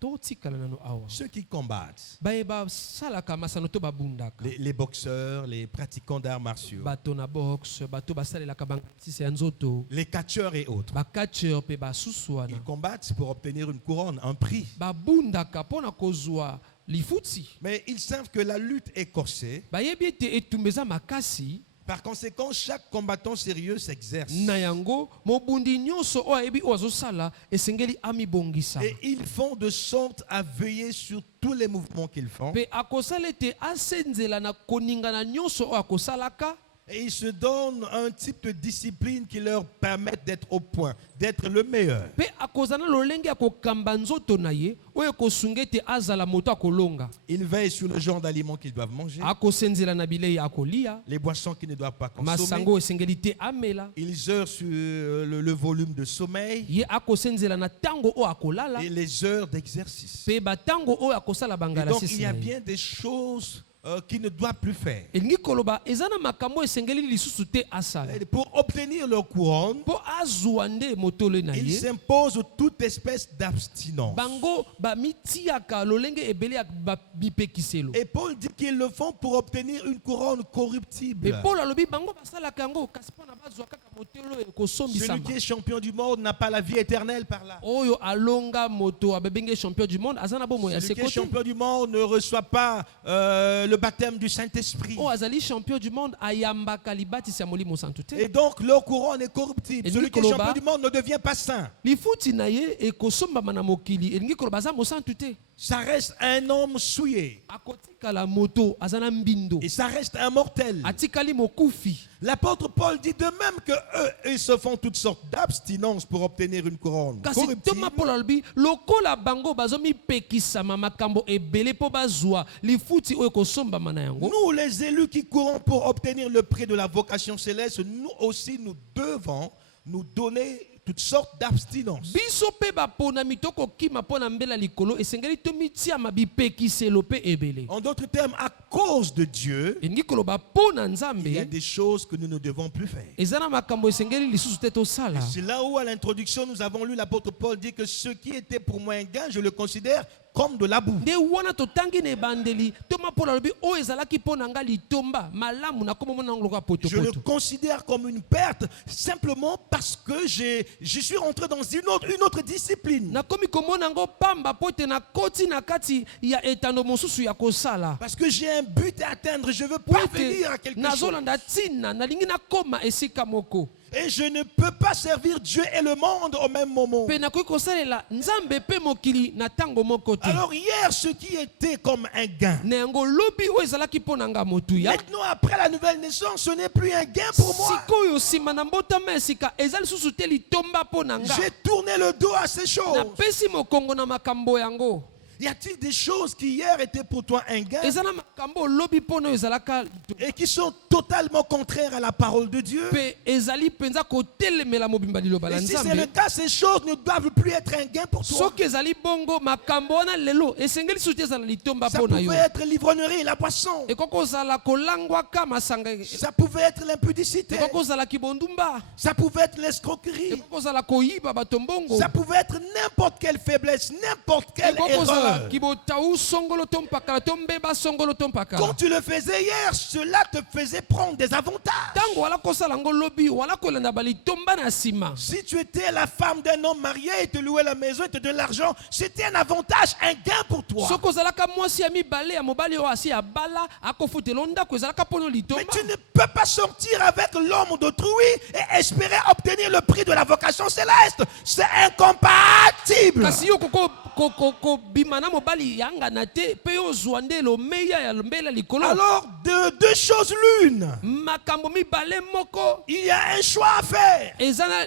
Totikala nano awa. Ceux qui combattent, Bayeba salaka masano to babundaka. les boxeurs, les pratiquants d'arts martiaux, Bato na box, bato basalelaka bangatisi ya nzoto. les catcheurs et autres, Bakatcher pe basusu ils wana. combattent pour obtenir une couronne, un prix. Babundaka mpona kozwa lifuti. Mais ils savent que la lutte est corsée. Bayebi ete etumbeza makasi. Par conséquent, chaque combattant sérieux s'exerce. Na yango mobundi nyonso oyo ayebi oyo azosala esengeli amibongisa. Et ils font de sorte à veiller sur tous les mouvements qu'ils font. Pe akosala ete asenzela na koningana nyonso oyo akosalaka. Et ils se donnent un type de discipline qui leur permet d'être au point, d'être le meilleur. Pe akozana lolenge akokamba nzoto na ye oyo kosunga ete azala moto akolonga. Ils veillent sur le genre d'aliments qu'ils doivent manger, Akosenzela na bilei akolia. les boissons qu'ils ne doivent pas consommer. Masango esengeli te amela. Ils heurent sur le volume de sommeil Ye akosenzela na tango oyo akolala. et les heures d'exercice. Pe batango oyo akosala Et bangala donc, il y sisi a na ye. bien des choses qu'il ne doit plus faire. elingi koloba eza na makambo esengeli lisusu te asala Et pour obtenir leur couronne, mpo azwa nde motole na ils ye s'imposent toute espèce d'abstinence. bango bamitiaka lolenge ebele ya bipekiselo Et Paul dit qu'ils le font pour obtenir une couronne corruptible. epolo alobi bango basalaka yango kasi mpo na bazwa kaka motolo Celui ekosombisama qui est champion du monde n'a pas la vie éternelle par là. oyo alonga moto abebenge champion du monde aza na bomoi ya Celui qui est seko te champion du monde ne reçoit pas le baptême du Saint-Esprit. oyo azali champion du monde ayambaka libatisi ya molimo santu te Et donc leur couronne est corruptible. Et Celui qui est Nikoloba- champion du monde ne devient pas saint. lifuti na ye ekosombama na mokili elingi koloba aza mosantu te Ça reste un homme souillé. akotikala moto aza na mbindo Et ça reste un mortel. atikali mokufi L'apôtre Paul dit de même que eux, ils se font toutes sortes d'abstinences pour obtenir une couronne kasi corruptible. toma polo alobi lokola bango bazomipekisama makambo ebele mpo bazwa lifuti oyo ekosombama na yango Nous, les élus qui courons pour obtenir le prix de la vocation céleste, nous aussi, nous devons nous donner toutes sortes d'abstinences. biso mpe baponami tokokima mpo na mbela likolo esengeli tomitiama bipekiselo mpe ebele En d'autres termes, à cause de Dieu, elingi koloba mpo na il y a nzambe des choses que nous ne devons plus faire. eza na makambo esengeli lisusu te tosala C'est là où, à l'introduction, nous avons lu l'apôtre Paul dit que ce qui était pour moi un gain, je le considère comme de la boue. nde wana totangi na ebandeli toma mpona alobi oyo ezalaki mpo na ngai litomba malamu nakoma mona yango lokola Je le potopoto considère comme une perte simplement parce que je suis rentré dans une autre discipline. nakomi komona yango pamba mpo ete nakoti na kati ya etando mosusu ya kosala Parce que j'ai un but à atteindre, je veux mpo parvenir à ete quelque chose. nazolanda ntina nalingi nakoma esika moko Et je ne peux pas servir Dieu et le monde au même moment. mpe nakoki kosalela nzambe mpe mokili na ntango moko te Alors hier, ce qui était comme un gain, na yango lobi oyo ezalaki mpo na nga motuya maintenant après la nouvelle naissance, ce n'est plus un gain pour moi. sikoyo nsima na mbotama ya sika eza lisusu te litomba mpo na nga J'ai tourné le dos à ces choses. napesi mokongo na makambo yango Y a-t-il des choses qui hier étaient pour toi un gain eza na makambo olobi mpo na oyo ezalaka et qui sont totalement contraires à la parole de Dieu? mpe ezali mpenza kotelemela mobimba liloba la Et si c'est le nzambe cas, ces choses ne doivent plus être un gain pour toi. soki ezali bongo makambo wana lelo esengeli susu te ezala litomba Ça mpo na yo pouvait être l'ivrognerie, la boisson. ekoki kozala kolangwaka masanga Ça pouvait être l'impudicité. ekoki kozala kibondumba Ça pouvait être l'escroquerie. ekoki kozala koyiba bato mbongo Ça pouvait être n'importe quelle faiblesse, n'importe quelle ekoki kozala erreur. kibotau songolo to mpakala to mbeba songolo to Quand mpakala tu le faisais hier, cela te faisait prendre des avantages. ntango wala kosala yango lobi wala kolanda balitomba na nsima Si tu étais la femme d'un homme marié et te louait la maison et te donnait l'argent, c'était un avantage, un gain pour toi. soki ozalaka mwasi ya mibale ya mobali oyo asi ya bala akofutela ndako ezalaka mpono Mais litomba tu ne peux pas sortir avec l'homme d'autrui et espérer obtenir le prix de la vocation céleste. C'est incompatible. kasi yo kobima na mobali yangana te mpe yo ozwa nde lomeya ya mbela likolo Alors, de deux choses l'une. makambo mibale moko Il y a un choix à faire. eza na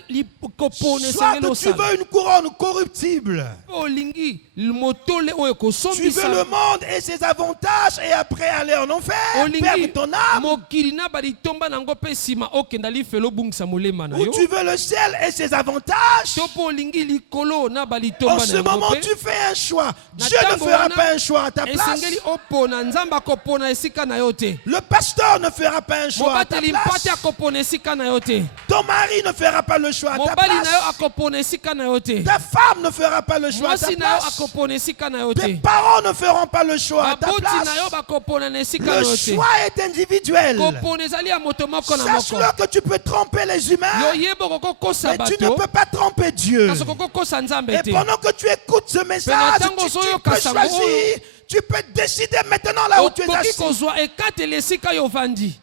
kopona Soit esengeli que tu osala veux une couronne corruptible. olingi motole oyo Tu veux ekosombisa le monde et ses avantages et après aller en enfer, olingi perdre ton âme. mokili na balitomba nango mpe nsima okenda lifelo obungisa molema na Ou yo tu veux le ciel et ses avantages. to mpo olingi likolo na En balitomba na ce yango moment, mpe tu fais un choix. Na Dieu ne tango fera wana, pas un choix à ta esengeli place. opona nzambe akopona esika na yo te Le pasteur ne fera pas un choix à ta mobateli mpate place. akopona esika na yo te Ton mari ne fera pas le choix à ta mobali na yo place. akopona esika na yo te Ta femme ne fera pas le choix à ta mwasi na yo place. akopona esika na yo Tes te parents ne feront pas le choix à ta baboti na yo place. bakopona na esika na Le yo te choix est individuel. kopona ezali ya moto moko na moko Sache-le que tu peux tromper les humains, yoyeba okokosa mais tu ne bato peux pas tromper Dieu. kasi okokosa nzambe Et te pendant que tu écoutes ce message, tango tu ozoyoka peux sango choisir, tu peux décider maintenant là où tu es okoki assis. kozwa ekateli esika yo ovandi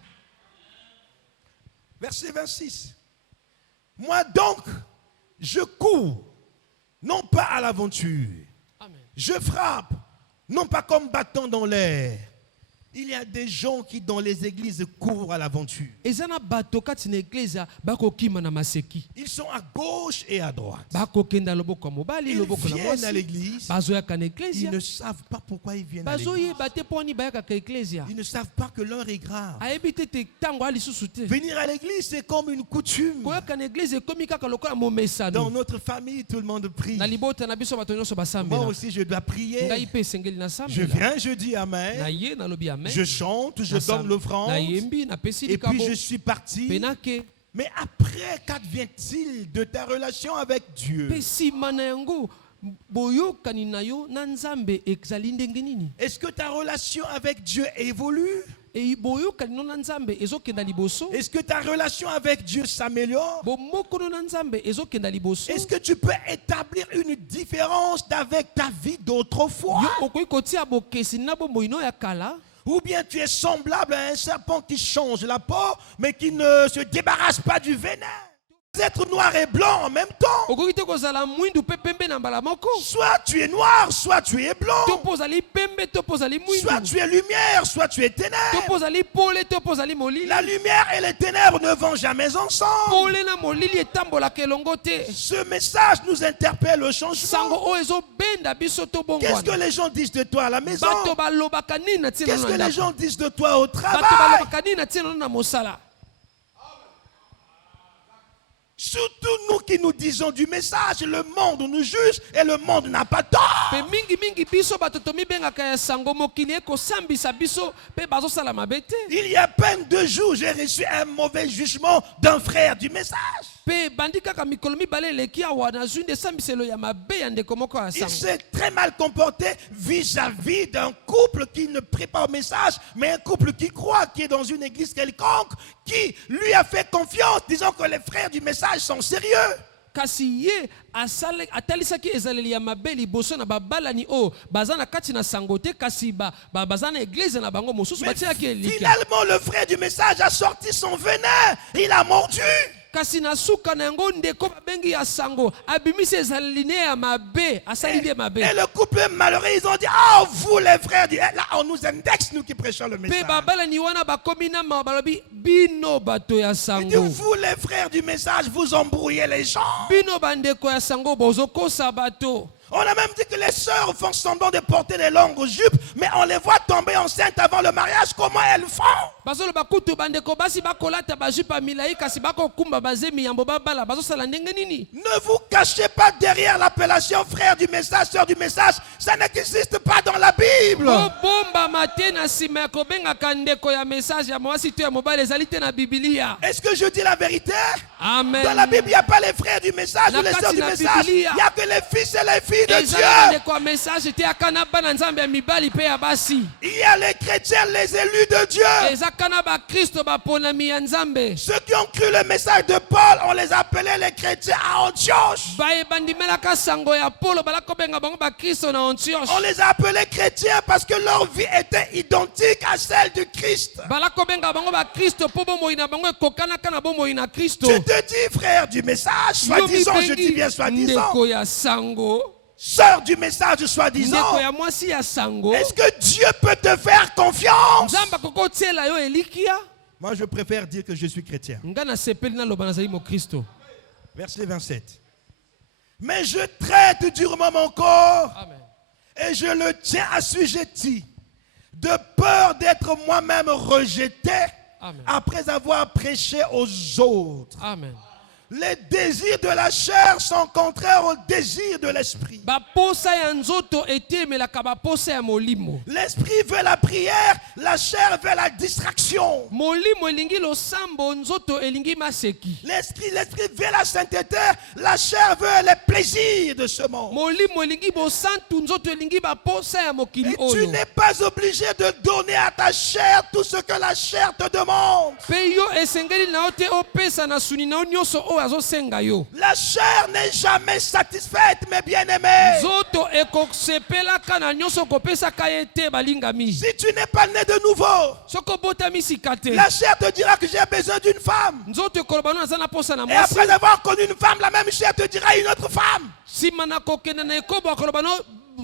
Verset 26. Moi donc, je cours, non pas à l'aventure. Amen. Je frappe, non pas comme battant dans l'air. Il y a des gens qui dans les églises courent à l'aventure. eza na bato kati na eklezia bakokima na maseki Ils sont à gauche et à droite. bakokenda loboko ya mobali Ils loboko na viennent à mwasi l'église. bazoyaka na Ils eklezia ne savent pas pourquoi ils viennent à l'église. bazoyeba te mpo wani bayakaka eklezia Ils ne savent pas que l'heure est grave. ayebi te te ntango alisusu te Venir à l'église, c'est comme une coutume. koyoka na eglize ekomi kaka lokola Dans momesano notre famille, tout le monde prie. na libota na biso bato nyonso Moi basambela aussi, je dois prier. ngai mpe esengeli na Je sambela viens, je dis Amen. na ye nalobi amen amen. Je chante, je donne l'offrande. Nayembi, napesi Et puis likambo. je suis parti. Penake. Mais après, qu'advient-il de ta relation avec Dieu? Pe sima na yango boyokani na yo na Nzambe ezali ndenge nini? Est-ce que ta relation avec Dieu évolue? E boyokani no na Nzambe ezokenda liboso? Est-ce que ta relation avec Dieu s'améliore? Bomoko no na Nzambe ezokenda liboso? Est-ce que tu peux établir une différence avec ta vie d'autrefois? Yo okoki kotia bokesi na bomoi no ya kala? Ou bien tu es semblable à un serpent qui change la peau, mais qui ne se débarrasse pas du venin. Être noir et blanc en même temps. Okoki te kozala mwindu pe pembe na mbala moko? Soit tu es noir, soit tu es blanc. To pozali pembe to pozali mwindu. Soit tu es lumière, soit tu es To ténèbres. pozali pole to pozali molili. La lumière et les ténèbres ne vont jamais ensemble. Pole na molili etambolaka elongo te. Ce message nous interpelle au Sango changement. oyo ezobenda biso to Qu'est-ce que bongwana. les gens disent de toi à la maison? Bato balobaka nini na tina Qu'est-ce na que les ndako? gens disent de toi au Bato travail? balobaka nini na tina na mosala? Surtout nous qui nous disons du message, le monde nous juge et le monde n'a pas tort. Pe mingi biso bato tomibengaka ya sango mokili ekosambisa biso pe bazosala mabe te. Il y a à peine 2 jours, j'ai reçu un mauvais jugement d'un frère du message. Pe bandi kaka mikolo mibale eleki awa nazwi nde esambiselo ya mabe ya ndeko moko ya Il sango. s'est très mal comporté vis-à-vis d'un couple qui ne prie pas au message, mais un couple qui croit, qui est dans une église quelconque, qui lui a fait confiance, disant que les frères du message sont sérieux. Kasi ye atalisaki ezaleli ya mabe liboso na babalani oyo baza na kati na sango te kasi baza na eglize na bango mosusu Mais batiaki elika. finalement, le frère du message a sorti son venin. Il a mordu. Kasi na suka na yango ndeko babengi ya sango abimisi ezaleli ne ya mabe asali nde mabe. Et le couple malheureux, ils ont dit, ah, vous les frères du... Là, on nous indexe, nous qui prêchons le Pe message. babalani wana bakomi na mawa balobi bino bato ya Il dit, sango. vous les frères du message, vous embrouillez les gens. Bino bandeko ya sango bozokosa bato. On a même dit que les sœurs font semblant de porter des longues jupes, mais on les voit tomber enceintes avant le mariage. Comment elles font? Bazoloba kutu bandeko basi bakolata bajupa milai kasi bakokumba bazemi yambo babala bazosala ndenge nini? Ne vous cachez pas derrière l'appellation frère du message, sœur du message. Ça n'existe pas dans la Bible. Bomba mate na sima ya kobengaka ndeko ya message ya mwasi to ya mobali ezali te na Biblia. Est-ce que je dis la vérité? Amen. Dans la Bible, il n'y a pas les frères du message ou les sœurs du Na message. Il Biblia. n'y a que les fils et les filles de Ezali na Dieu. ndeko ya message te akana bana nzambe ya mibali pe ya basi. Il y a les chrétiens, les élus de Dieu. Ezakana ba Kristo baponami ya nzambe. Ceux qui ont cru le message de Paul, on les appelait les chrétiens à Antioche. Baye bandimelaka sango ya Polo balakobenga bango ba Kristo na Antioche. On les a appelés chrétiens parce que leur vie était identique à celle du Christ. Balakobenga bango ba Kristo po bomoi na bango ekokanaka na bomoi na Kristo. Je te dis, frère du message, soi-disant, je dis bien soi-disant, ndeko ya sango. sœur du message, soi-disant, Ndeko ya mwasi ya sango. est-ce que Dieu peut te faire confiance? Nzamba kokotiela yo elikia. Moi, je préfère dire que je suis chrétien. Nga na sepeli na loba nazali mo Kristo. Verset 27. Mais je traite durement mon corps Amen. et je le tiens assujetti, de peur d'être moi-même rejeté Amen. après avoir prêché aux autres. Amen. Les désirs de la chair sont contraires aux désirs de l'esprit. Baposa ya nzoto etemelaka baposa ya molimo. L'esprit veut la prière, la chair veut la distraction. Molimo elingi losambo, nzoto elingi maseki. L'esprit veut la sainteté, la chair veut les plaisirs de ce monde. Molimo elingi bosantu, nzoto elingi baposa ya mokili Et tu oyo. n'es pas obligé de donner à ta chair tout ce que la chair te demande. Pe yo esengeli na yo te opesa na suni na yo nyonso oyo azosenga yo. La chair n'est jamais satisfaite, mes bien-aimés. Nzoto ekosepelaka na nyonso kopesaka ye te balingami. Si tu n'es pas né de nouveau, Soko botami sika te. la chair te dira que j'ai besoin d'une femme. Nzoto ekoloba no aza na posa na Et mwasi. après avoir connu une femme, la même chair te dira une autre femme. Sima na kokende na ekobo akoloba no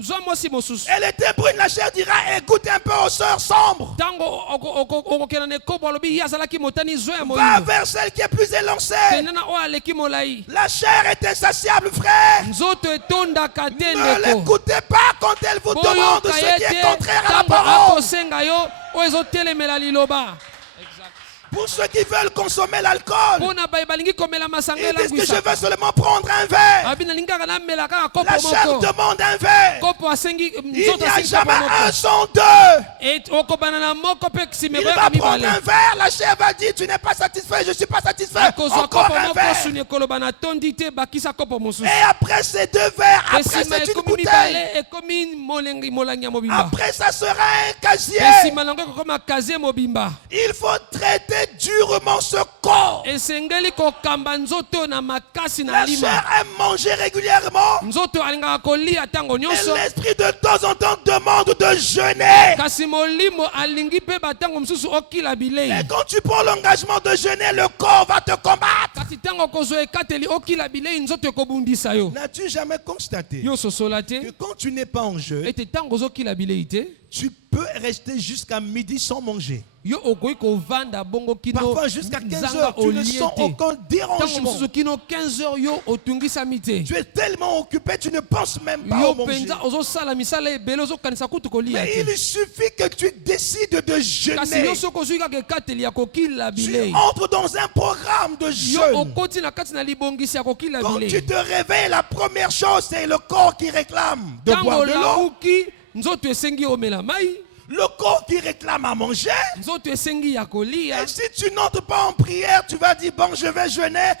zwa mwasi mosusu. Elle était brune, la chair dira écoute un peu aux sœurs sombres. Tango okokende na ekobo alobi ye azalaki motani zwa ya Va moyindo. vers celle qui est plus élancée. Kende na oyo aleki molai. La chair est insatiable, frère. Nzoto etondaka te Ne ndeko. l'écoutez pas quand elle vous demande Boyoka ce ye qui est te contraire à la ntango parole. akosenga yo oyo ezotelemela liloba. Pour ceux qui veulent consommer l'alcool, mpona baye balingi komela masanga ils disent que je elangwisaka veux seulement prendre un verre. abi nalingaka namela kaka kopo La chair moko demande un verre. kopo asengi Il nzoto n'y a asengi kopo jamais un moko sans deux. Et okobana na moko mpe Il simeko va yaka prendre mibale un verre, la chair va dire tu n'es pas satisfait, je ne suis pas satisfait. akozwa Encore kopo un moko verre. suni ekoloba na tondi te bakisa kopo mosusu Et après ces deux verres, après esima c'est une ekomi bouteille. mibale ekomi molangi ya mobimba Après ça sera un casier. esima nango ekokoma kazie mobimba Il faut traiter durement ce corps. esengeli kokamba nzoto na makasi na La lima chair aime manger régulièrement. nzoto alingaka kolia ntango Mais nyonso l'esprit de temps en temps demande de jeûner. kasi molimo alingi mpe batango mosusu okila bilei Et quand tu prends l'engagement de jeûner, le corps va te combattre. kasi ntango kozwa ekateli okila bilei nzoto ekobundisa yo N'as-tu jamais constaté yo sosola que te quand tu n'es pas en jeûne, ete ntango ozokila bilei te tu peux rester jusqu'à midi sans manger? yo okoki kovanda bongo kino Parfois jusqu'à 15 nzanga heures, tu ne olie sens te aucun ntango dérangement. mosusu kino 15 heures yo otungisami te Tu es tellement occupé, tu ne penses même pas yo au manger. mpenza ozosala misala ebele ozokanisa kutu kolia Mais te il suffit que tu décides de kasi jeûner. yo soki ozwi kaka ekateli ya kokila Tu bilei entres dans un programme de yo jeûne. okoti na kati na libongisi ya kokila Quand tu bilei te réveilles, la première chose, c'est le corps qui réclame de ntango boire de l'eau. olamuki nzoto esengi omela mai Le corps qui réclame à manger. nzoto esengi ya kolia Et si tu n'entres pas en prière, tu vas dire, bon, je vais jeûner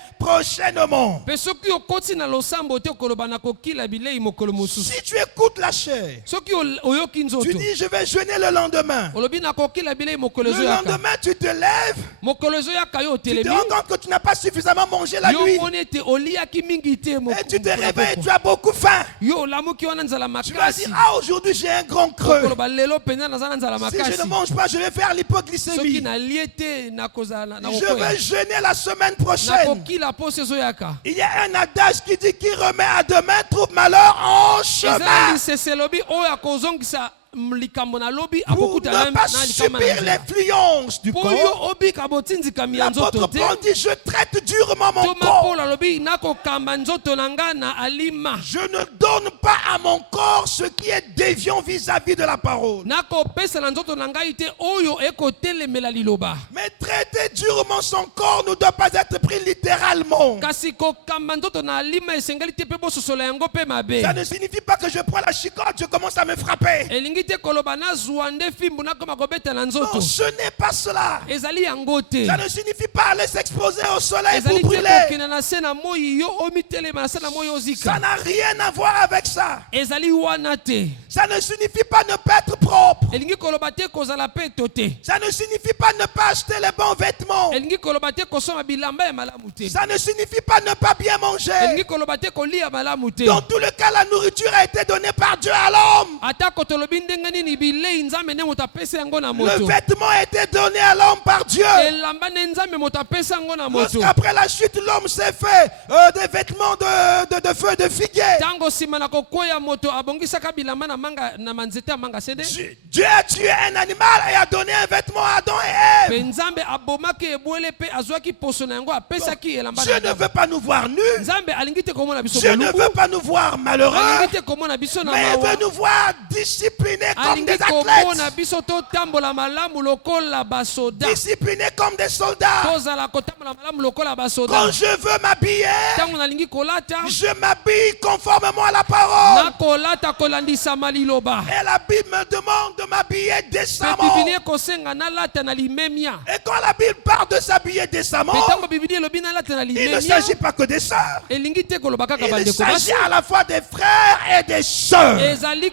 prochainement. mpe soki okoti na losambo te okoloba na kokila bilei mokolo mosusu Si tu écoutes la chair, soki oyoki tu nzoto dis, je vais jeûner le lendemain. olobi na kokila bilei mokolo Le ezoyaka lendemain, tu te lèves, mokolo ezoyaka yo tu te otelemi rends compte que tu n'as pas suffisamment mangé la yo nuit. moni ete oliaki mingi te Et tu te mokolo réveilles, poko. tu as beaucoup faim. yo olamuki wana nzala Tu vas makasi dire, ah, aujourd'hui j'ai un grand creux. okoloba lelo mpenza naza na nzala Si je makasi ne mange pas, je vais faire soki l'hypoglycémie. nalie te nakozala Je nakokoya vais jeûner la semaine prochaine. nakokila poso ezoyaka Il y a un adage qui dit qui remet à demain trouve malheur en eza chemin. lisese elobi oyo akozongisa likambo na lobi Pour akokuta ne pas likama subir na nzela l'influence du mpo corps, yo obika botindikami ya l'apôtre nzoto te Paul dit je traite durement mon toma corps. paul alobi nakokamba nzoto na nga na alima Je ne donne pas à mon corps ce qui est déviant vis-à-vis de la parole. nakopesa na nzoto na ngai te oyo ekotelemela liloba Mais traiter durement son corps ne doit pas être pris littéralement. kasi kokamba nzoto na alima esengeli te mpe bososola yango mpe mabe Ça ne signifie pas que je prends la chicotte, je commence à me frapper. elingi te koloba nazwa nde fimbu nakoma kobeta na Non, nzoto ce n'est pas cela. ezali yango te Ça ne signifie pas aller s'exposer au soleil pour ezali te brûler. kokende na se na moi yo omitelema na se na moi Ça ozika n'a rien à voir avec ça. ezali wana te Ça ne signifie pas ne pas être propre. elingi koloba te kozala peto te Ça ne signifie pas ne pas acheter les bons vêtements. elingi koloba te kosomba bilamba ya malamu te Ça ne signifie pas ne pas bien manger. elingi koloba te kolia malamu te Dans tout le cas, la nourriture a été donnée par Dieu à l'homme. atako tolobi ndenge nini bilei nzambe nde moto apesi yango na Le moto vêtement a été donné à l'homme par Dieu. elamba nde nzambe moto apesi yango na moto Lorsqu'après la chute, l'homme s'est fait des vêtements de feu de figuier. ntango nsima na kokwea moto abongisaka bilamba na manzete ya manga sede Dieu a tué un animal et a donné un vêtement à Adam et mpe Ève. nzambe abomaki ebwele mpe azwaki poso na yango apesaki elamba Dieu na ne Adamu. veut pas nous voir nus. nzambe alingi te komona biso Dieu ne boluku veut pas nous voir malheureux. alingi te komona biso na Mais il mawa veut nous voir disciplinés comme alingi des komona athlètes. biso totambola malamu lokola basoda Disciplinés comme des soldats. tozala kotambola malamu lokola basoda Quand je veux m'habiller, ntango nalingi kolata je m'habille conformément à la parole. nakolata kolandisama liloba Et la Bible me demande de m'habiller mpe décemment. bibili ekosenga nalata na limemia Et quand la Bible parle de s'habiller décemment, mpe ntango bibili elobi nalata na il ne limemia s'agit pas que des sœurs. elingi te koloba kaka Il bandeko s'agit basi à la fois des frères et des sœurs. ezali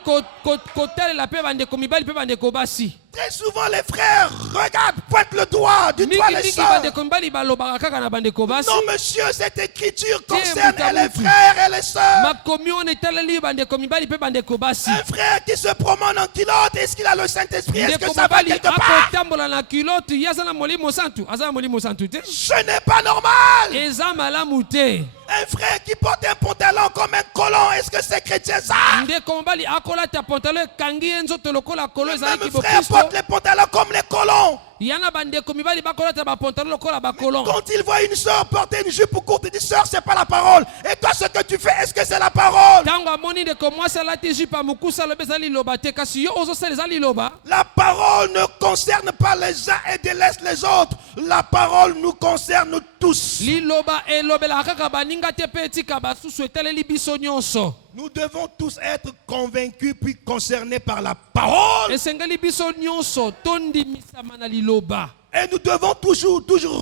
kotalela mpe bandeko mibali mpe bandeko basi Très souvent, les frères regardent, pointent le doigt du doigt les mingimingi sœurs. bandeko mibali balobaka kaka na bandeko basi Non, monsieur, cette écriture Tiens, concerne Mouta les Moutou. frères et les sœurs. makomi wana etaleli bandeko mibali mpe bandeko basi Un frère qui se promène en culotte, est-ce qu'il a le Saint-Esprit? Est-ce que ndeko ça va mobali quelque part? akotambola na kilote ye aza na molimo santu aza na molimo santu te Ce n'est pas normal. eza malamu te Un frère qui porte un pantalon comme un colon, est-ce que c'est chrétien ça? ndeko mobali akolata pantalon ekangi ye nzoto lokola kolo Le ezalaki même frère bokristo porte les pantalons comme les colons. yana bandeko mibali bakolata bapantalon lokola bakolon. Quand il voit une sœur porter une jupe courte, il dit sœur, c'est pas la parole. Et toi, ce que tu fais, est-ce que c'est la parole? Tango amoni ndeko mwasi alati jupe mukusa lobe ezali liloba te kasi yo ozosala ezali liloba. La parole ne concerne pas les uns et délaisse les autres. La parole nous concerne tous. Liloba elobela kaka baninga te pe etika basusu etaleli biso nyonso. Nous devons tous être convaincus puis concernés par la parole. Esengeli biso nyonso tondimisa na liloba. Et nous devons toujours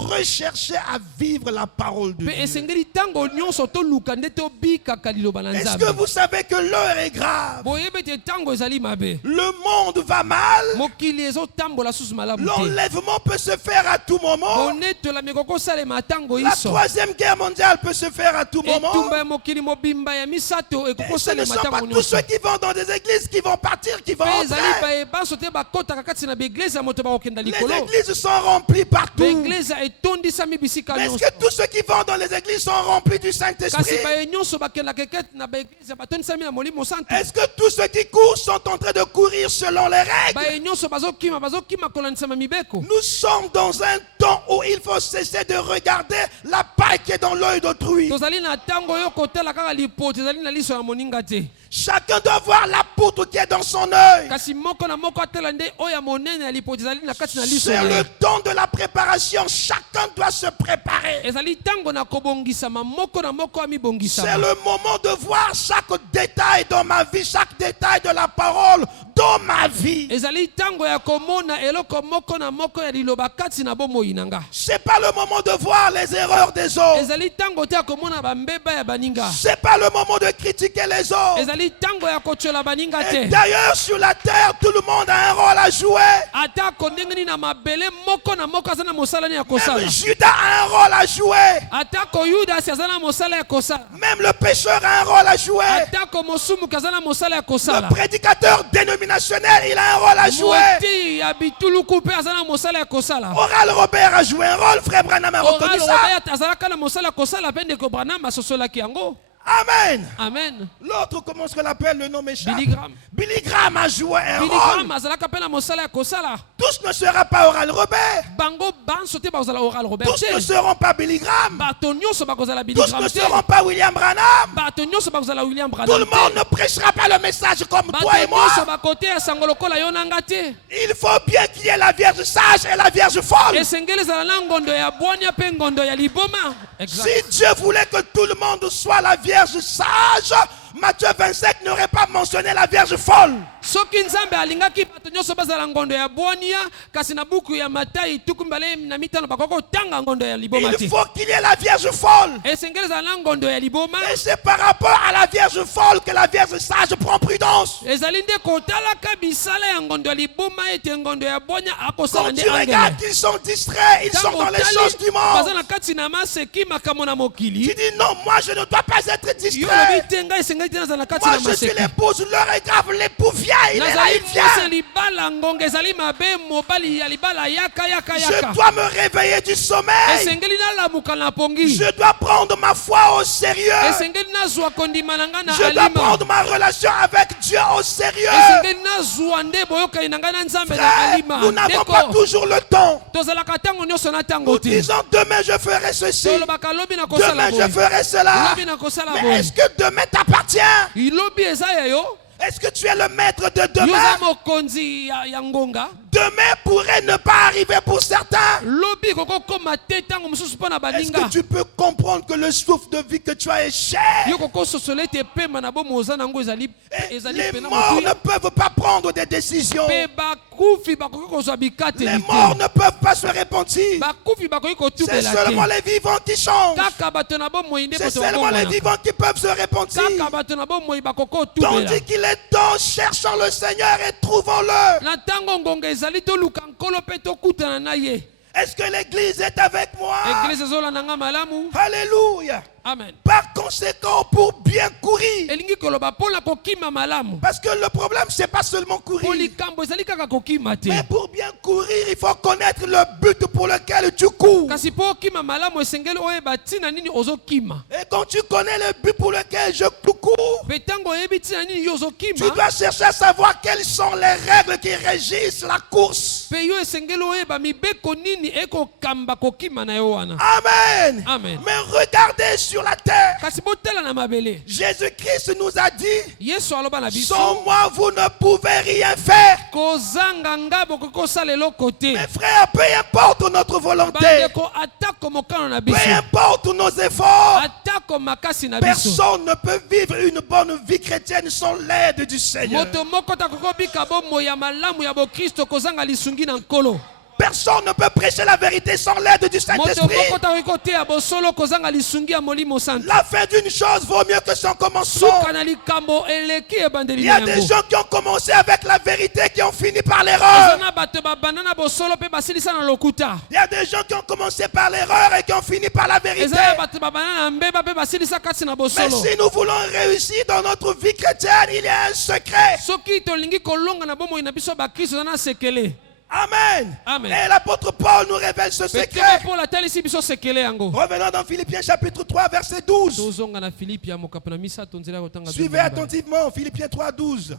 rechercher à vivre la parole de Pe Dieu. esengeli tango nyonso to luka ndete obika ka liloba na Est-ce Nzambe. que vous savez que l'heure est grave? Boyebe te tango ezali mabe. Le monde va mal. Mokili ezotambola susu malamu te. L'enlèvement peut se faire à tout moment. Bonetola mikoko salema tango La iso. troisième guerre mondiale peut se faire à tout moment. Etumba ya mokili mobimba ya misato Et ekoko ce ne salema sont pas tango tous nyonso. ceux qui vont dans des églises qui vont partir, qui vont Pe ezali entrer. bayebanso te bakotaka kati na beglise ya moto bakokenda Les likolo. églises sont remplies partout. Beglise etondisami bisika Est-ce nyonso. que tous ceux qui vont dans les églises sont remplis du Kasi Saint-Esprit? baye nyonso bakendaka kete na beglise batondisami na molimo santo. Est-ce que tous ceux qui courent sont en train de courir selon les règles? Baye nyonso bazokima kolanisama mibeko. Nous sommes dans un temps où il faut cesser de regarder la paille qui est dans l'œil d'autrui. Tozali na tango yo kotala kaka lipoto ezali na liso ya moninga te. Chacun doit voir la poutre qui est dans son œil. Kasi moko na moko atela nde oya monene ya lipoto ezali na kati na liso C'est na ye. le temps de la préparation. Chacun doit se préparer. Ezali tango na kobongisama moko na moko C'est amibongisama. le moment de voir chaque détail dans ma vie, chaque détail de la parole dans ma vie. Ezali tango ya komona eloko moko na moko ya liloba kati na bomoi nanga. C'est pas le moment de voir les erreurs des autres. Ezali tango te ya komona bambeba ya baninga. C'est pas le moment de critiquer les autres. Ezali tango ya kotiola baninga Et te. d'ailleurs, sur la terre, tout le monde a un rôle à jouer. Ata kondenge ni na mabele moko na moko aza na mosala ni ya kosala. Même Judas a un rôle à jouer. Ata ko Yudas aza na mosala ya kosala. Même le pécheur a un rôle à jouer. Ata ko mosumu aza na mosala ya kosala. Le prédicateur dénominationnel, il a un rôle à jouer. Moti ya bituluku pe aza na mosala ya kosala. Oral Robert a joué un rôle, frère Branham a Oral reconnu ça. Robert azalaka na mosala ya kosala pe ndeko Branham asosolaki yango. Amen. Amen. L'autre, comment est-ce qu'on l'appelle? Le nom m'échappe. Billy Graham. Billy Graham a joué un Billy rôle. Graham azalaka pe na mosala ya kosala. Tous ne seront pas Oral Robert. Bango banso te bazala Oral Robert Tous ne te. seront pas Billy Graham. Bato nyonso bakozala Billy Tous Graham ne te. seront pas William Branham. Bato nyonso bakozala William Tout Branham le te. monde ne prêchera pas le message comme Bato toi et moi. nyonso bakote ya sango lokola yo nanga te. Il faut bien qu'il y ait la Vierge sage et la Vierge folle. Esengeli ezala na ngondo ya bwanya pe ngondo ya liboma. Si Dieu voulait que tout le monde soit la Vierge sage, Matthieu 25 n'aurait pas mentionné la Vierge folle. Soki nzambe alingaki bato nyonso bazala ngondo ya bwania kasi na buku ya Matayi tuku mbale na mitano bakoko tanga ngondo ya liboma te. Il faut qu'il y ait la Vierge folle. Esengeli ezala na ngondo ya liboma. Et c'est par rapport à la Vierge folle que la Vierge sage prend prudence. Ezali nde kotalaka bisala ya ngondo ya liboma ete ngondo ya bwania akosala Quand nde tu regardes angele. qu'ils sont distraits, ils sont dans les choses du baza monde. na kati na maseki makambo na mokili. Tu dis non, moi je ne dois pas être Yo distrait. lobi te ngai esengeli te nazala na kati Moi na je suis maseki. l'épouse, l'heure est grave, l'époux vient, il est là, Nazali il mwasi vient. libala ngonga ezali mabe mobali ya libala yaka yaka Je yaka. dois me réveiller du sommeil. Esengeli nalamuka na pongi. Je dois prendre ma foi au sérieux. Esengeli nazwa kondima na ngai na Je dois alima. prendre ma relation avec Dieu au sérieux. Esengeli nazwa nde boyokani na ngai na nzambe na Frère, alima. nous n'avons pas toujours le temps. tozalaka ntango nyonso na ntango Nous te. disons demain je ferai ceci. tolobaka lobi na kosala Demain je boye. ferai cela. Lobi na kosala Mais boye. est-ce que demain t'appartient? ilobi eza ya yo. Est-ce que tu es le maître de Yo demain? za mokonzi ya ngonga. Demain pourrait ne pas arriver pour certains. Lobi kokokoma te ntango mosusu mpo na Est-ce baninga. que tu peux comprendre que le souffle de vie que tu as est cher? Yo kokososola ete pema na bomo oza nango ezali Et ezali les pena morts motu. ne peuvent pas prendre des décisions. Pe bakufi bakoki kozwa Les bikateli morts te. ne peuvent pas se repentir. Bakufi bakoki C'est kotubela seulement te. les vivants qui changent. Kaka bato na bomoi nde C'est bato seulement les babongwana. vivants qui peuvent se repentir. Kaka bato na bomoi bakoko otubela. Tandis qu'il est temps, cherchons le Seigneur et trouvons-le. Na ntango ngonga ezali toluka nkolo mpe tokutana na ye. Est-ce que l'église est avec moi? Eglise ezolanda nga malamu. Alléluia. Amen. Par conséquent, pour bien courir. Elingi koloba mpona kokima malamu. Parce que le problème, c'est pas seulement Po courir. likambo ezali kaka kokima te. Mais pour bien courir, il faut connaître le but pour lequel tu cours. Kasi po okima malamu esengeli oyeba ntina nini ozokima. Et quand tu connais le but pour lequel je cours, Mpe ntango oyebi ntina nini yo tu ozokima. dois chercher à savoir quelles sont les règles qui régissent la course. mpe yo esengeli oyeba mibeko nini ekokamba kokima na yo wana. Amen. Amen. Mais regardez sur la terre. Kasi botela na mabele. Jésus-Christ nous a dit, Yesu aloba na biso. sans moi, vous ne pouvez rien faire. Kozanga nga bokokosala eloko te. Mes frères, peu importe notre volonté, Bandeko atako mokano na peu biso. importe nos efforts, Atako makasi na biso. personne ne peut vivre une bonne vie chrétienne sans l'aide du Seigneur. Moto moko takokobika bomo ya malamu ya bokristo kozanga lisungi na nkolo. Personne ne peut prêcher la vérité sans l'aide du Moto Saint-Esprit. moko takokoteya bosolo kozanga lisungi ya molimo santu. La fin d'une chose vaut mieux que son commencement. Suka na likambo eleki ebandeli Il y a na des yango. gens qui ont commencé avec la vérité qui ont fini par l'erreur. Ezana bato babanda na bosolo pe basilisa na lokuta. Il y a des gens qui ont commencé par l'erreur et qui ont fini par la vérité. Ezana bato babanda na mbeba pe basilisa kati na Mais bosolo. si nous voulons réussir dans notre vie chrétienne, il y a un secret. Soki tolingi kolonga na bomoi na biso bakristo na sekele. Amen. Amen. Et l'apôtre Paul nous révèle ce Petema secret. Paul atalisi biso sekele yango. Revenons dans Philippiens chapitre 3, verset 12. Tozonga na Filipi ya mokapo na misato nzela kotanga. Suivez attentivement Philippiens 3, 12.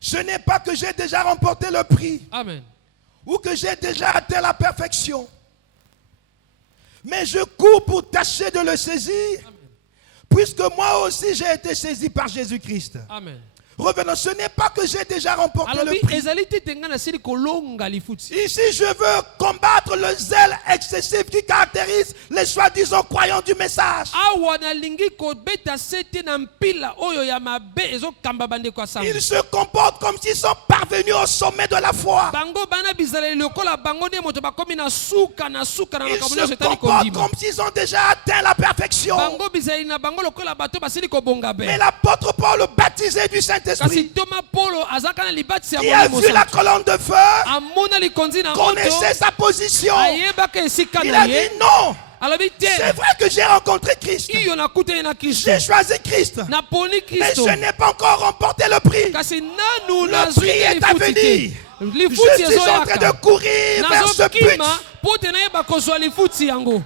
Ce n'est pas que j'ai déjà remporté le prix Amen. ou que j'ai déjà atteint la perfection, mais je cours pour tâcher de le saisir, puisque moi aussi j'ai été saisi par Jésus-Christ. Amen. Revenons, ce n'est pas que j'ai déjà remporté Alors le prix. ezali te tenga na sili kolonga lifuti. Ici, je veux combattre le zèle excessif qui caractérise les soi-disant croyants du message. Awa na lingi ko beta sete na mpila oyo ya mabe ezokamba bandeko ya sango. Ils se comportent comme s'ils sont parvenus au sommet de la foi. Bango bana bizaleli lokola bango nde moto bakomi na suka na Ils makambo se nyonso etali comportent kondima. comme s'ils ont déjà atteint la perfection. Bango bizaleli na bango lokola bato basili kobonga be. Mais l'apôtre Paul, baptisé du Kasi Saint-Esprit, Toma Polo azaka na libatisi ya qui a molimo vu la santu. colonne de feu, Amona likonzi na moto. connaissait sa position. Ayebaka esika Il na a dit ye. non. Alobi C'est te. vrai que j'ai rencontré Christ. Iyo nakutani na Kristo. J'ai choisi Christ. Na poni Mais Kristo. je n'ai pas encore remporté le prix. Kasi nanu Le nazwi prix est à lifuti venir. te. Je Lifuti suis en train ezoyaka. de courir vers ce but. Nazokima po te nayeba kozwa lifuti yango.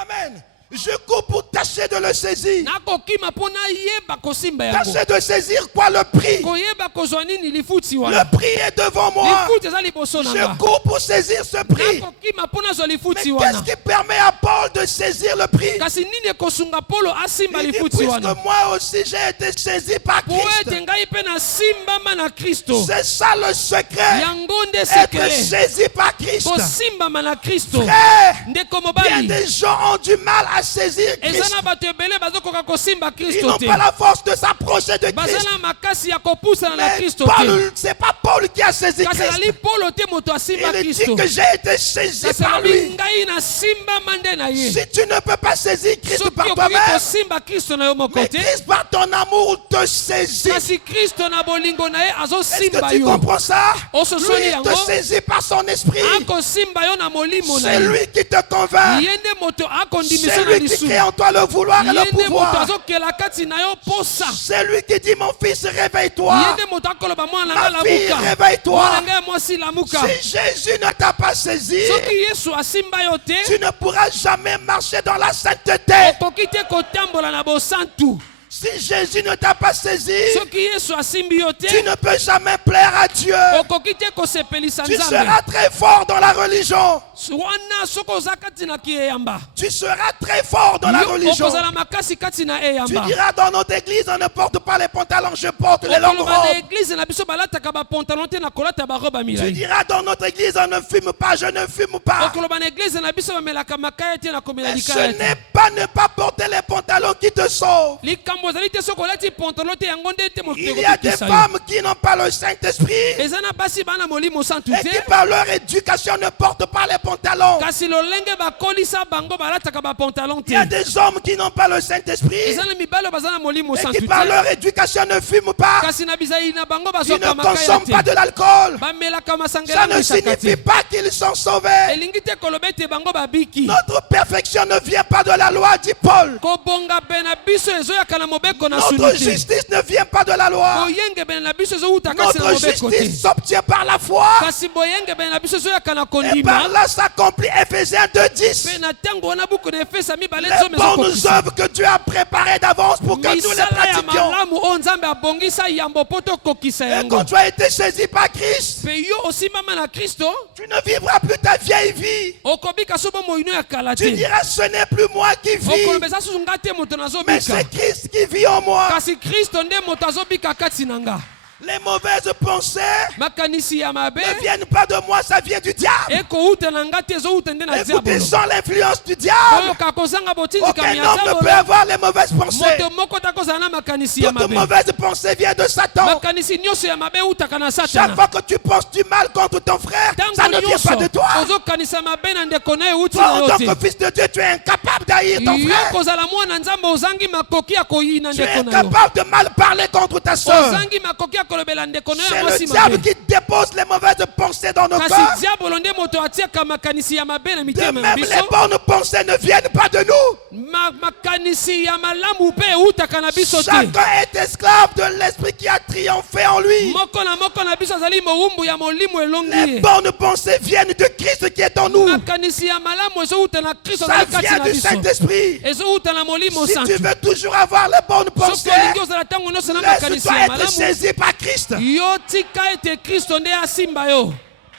Amen. Je cours pour tâcher de le saisir. Nakokima po nayeba kosimba yango. Tâcher de saisir quoi? Le prix. Koyeba kozwa nini lifuti wana. Le prix est devant moi. Lifuti eza liboso na Je nga. cours pour saisir ce prix. Nakokima po nazwa Mais lifuti qu'est-ce wana. qui permet à Paul de saisir le prix? Kasi nini ekosunga Polo asimba Il dit, lifuti puisque wana. moi aussi j'ai été saisi par Po Christ. ete ngai mpe nasimbama na Kristo. C'est ça le secret. Yango nde Être sekele. saisi par Christ. Kosimbama na Kristo. Frère, Ndeko bien mobali. des gens ont du mal à saisir Christ. Eza na bato ebele bazokoka kosimba Ils Kristo n'ont te. pas la force de s'approcher de Baza Christ. na makasi ya kopusana na Mais Kristo te. Paul, c'est pas Paul qui a saisi Kasi Christ. nali Polo te moto asimba Il dit Kristo. que j'ai été saisi Kasi par alobi lui. ngai nasimbama nde na ye. Si tu ne peux pas saisir Christ Soki par okoki toi-même, kosimba Kristo na yo moko mais te. Christ par ton amour te saisit. Kasi Kristo na bolingo na ye Est-ce azosimba que tu yo. comprends ça? Ososoli Lui, il yango. te saisit par son esprit. Akosimba yo na molimo na C'est ye. lui qui te convainc. Ye nde moto akondimisa C'est na lui qui lisumu. crée en toi le vouloir et Ye le nde moto pouvoir. azokela kati na yo posa. C'est lui qui dit, mon fils, réveille-toi. Ye nde moto akoloba mwana na Ma ngai fille, lamuka. réveille-toi. Mwana ngai mwasi lamuka. Si Jésus ne t'a pas saisi, Soki Yesu asimba yo te, tu ne pourras jamais marcher dans la sainteté. okoki te kotambola na bosantu. Si Jésus ne t'a pas saisi, Soki Yesu asimbi yo te, tu ne peux jamais plaire à Dieu. okoki te kosepelisa Tu Nzambe. seras très fort dans la religion. Wana soko oza kati na kiyeyamba. Tu seras très fort dans la Yo religion. okozala makasi kati na Tu eyamba. diras dans notre église, on ne porte pas les pantalons, je porte les longues Okoloba na robes. eglize na biso balataka bapantalon te na kolata baroba Tu milai. diras dans notre église, on ne fume pas, je ne fume pas. Okoloba na eglize na biso bamelaka makaya te na komela Mais ce likaya te. n'est pas ne pas porter les pantalons qui te sauvent. Likambo ezali te soki olati pantalon te yango nde te moto Il y a des ekokokisa yo. femmes qui n'ont pas le Saint-Esprit Eza na basi bana molimo santu et qui te. par leur éducation ne portent pas les pantalons. Kasi lolenge bakolisa bango balataka bapantalon Il y a te. des hommes qui n'ont pas le Saint-Esprit Eza na mibali baza na molimo et santu qui par te. leur éducation ne fument pas. Kasi na bizali na bango Ils ne bazwaka makaya consomment pas te. de l'alcool. Bamelaka Ça masangela ne mwisaka signifie te. pas qu'ils sont sauvés. Elingi te koloba ete bango babiki. Notre perfection ne vient pas de la loi, dit Paul. Kobonga pe na biso ezoyaka na mobeko na Notre suni te. justice ne vient pas de la loi. Boyengebene na biso ezowuta kati na Notre mobeko te. justice s'obtient par la foi. Kasi boyengebene na biso ezoyaka na Et kondima. par là s'accomplit Ephésiens 2:10. Pe na ntango wana buku na efesa mibale Les nzombe bonnes ezokokisa. œuvres que Dieu a préparées d'avance pour que nous les Misala ya pratiquions. malamu oyo nzambe abongisa yambo po tokokisa Et yango. quand tu as été saisi par Christ, Pe yo osimama na Kristo, tu ne vivras plus ta vieille vie. okobika so bomoi no ya kala Tu te. diras, ce n'est plus moi qui vis, Okolobesa susu nga te moto mais nazobika. c'est Christ qui vit en moi. Kasi Kristo nde moto azobika kati na nga. Les mauvaises pensées Makanisi ya mabe ne viennent pas de moi, ça vient du diable. ekouta na nga te ezouta nde na Écoutez, diabolo. sans l'influence du diable, Oyoka kozanga aucun botindikami ya homme ne peut diabolo. avoir les mauvaises pensées. Moto moko takozala na makanisi ya Toute mabe. mauvaise pensée vient de Satan. Makanisi nyonso ya mabe eutaka na Chaque satana. fois que tu penses du mal contre ton frère, ça Ntango ne vient pas de nyonso toi. ozokanisa mabe na ndeko na ye euti Toi, na en yo tant te. que fils de Dieu, tu es incapable d'haïr ton Yo frère. kozala mwana nzambe ozangi makoki ya koyina Tu es ndeko na yo. incapable de mal parler contre ta soeur. Ozangi makoki ya kolobela ndeko na yo C'est ya le mwasi diable mabe. qui dépose les mauvaises pensées dans nos Kasi cœurs. diabolo nde moto atiaka makanisi ya mabe na De mitema ya même, biso. les bonnes pensées ne viennent pas de nous. Makanisi ya malamu mpe eutaka na biso te. Chacun est esclave de l'esprit qui a triomphé en lui. Moko na biso azali mowumbu ya molimo elongi Les ye. bonnes pensées viennent de Christ qui est en nous. Makanisi ya malamu ezouta na Kristo Ça azali kati vient na du biso. Saint-Esprit. Ezouta na molimo Si santu. tu veux toujours avoir les bonnes Soki pensées, olingi ozala ntango nyonso na makanisi laisse-toi ya être malamu, saisi par Christ. yo tika ete Kristo nde asimba yo.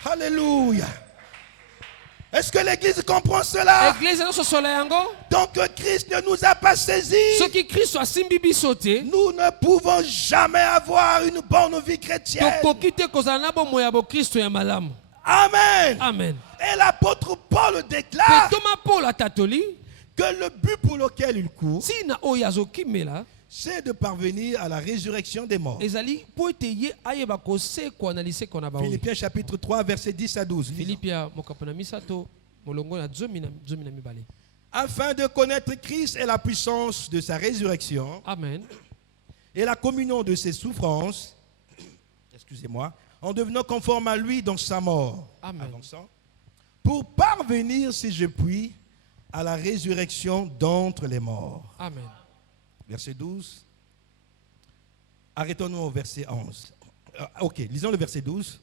Alléluia. Est-ce que l'Église comprend cela? Eglise ezososola yango. Donc Christ ne nous a pas saisis. Soki Kristo asimbi biso te, Nous ne pouvons jamais avoir une bonne vie chrétienne. tokoki te kozala na bomoi ya bokristo ya malamu. Amen. Amen. Et l'apôtre Paul Pe déclare Thomas Paul atatoli, que le but pour lequel il court, ntina oyo azokimela, c'est de parvenir à la résurrection des morts. ezali po ete ye ayeba kosekwa na lisekwa na baoyo. Philippiens chapitre 3, versets 10 à 12. Filipi ya mokapo na misato molongo na zomi na mibale. Afin de connaître Christ et la puissance de sa résurrection Amen. et la communion de ses souffrances, excusez-moi, en devenant conforme à lui dans sa mort, Amen. avançant, pour parvenir, si je puis, à la résurrection d'entre les morts. Amen. Verset 12. Arrêtons-nous au verset 11. Ok, lisons le verset 12.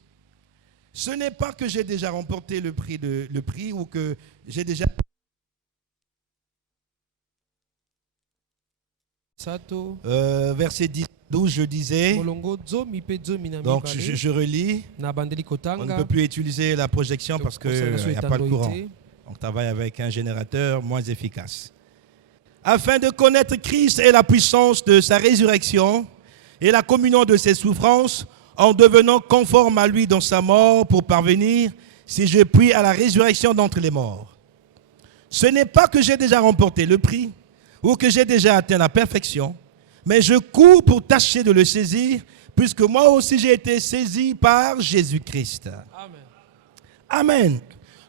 Ce n'est pas que j'ai déjà remporté le prix ou que j'ai déjà... Sato verset 10, 12, je disais. molongo zomi pe zomi na Donc mibale. je relis. Na bandeli On ne kotanga. peut plus utiliser la projection parce qu'il n'y a pas de courant. On travaille avec un générateur moins efficace. Afin de connaître Christ et la puissance de sa résurrection et la communion de ses souffrances, en devenant conforme à lui dans sa mort pour parvenir, si je puis, à la résurrection d'entre les morts. Ce n'est pas que j'ai déjà remporté le prix ou que j'ai déjà atteint la perfection, mais je cours pour tâcher de le saisir, puisque moi aussi j'ai été saisi par Jésus-Christ. Amen. Amen.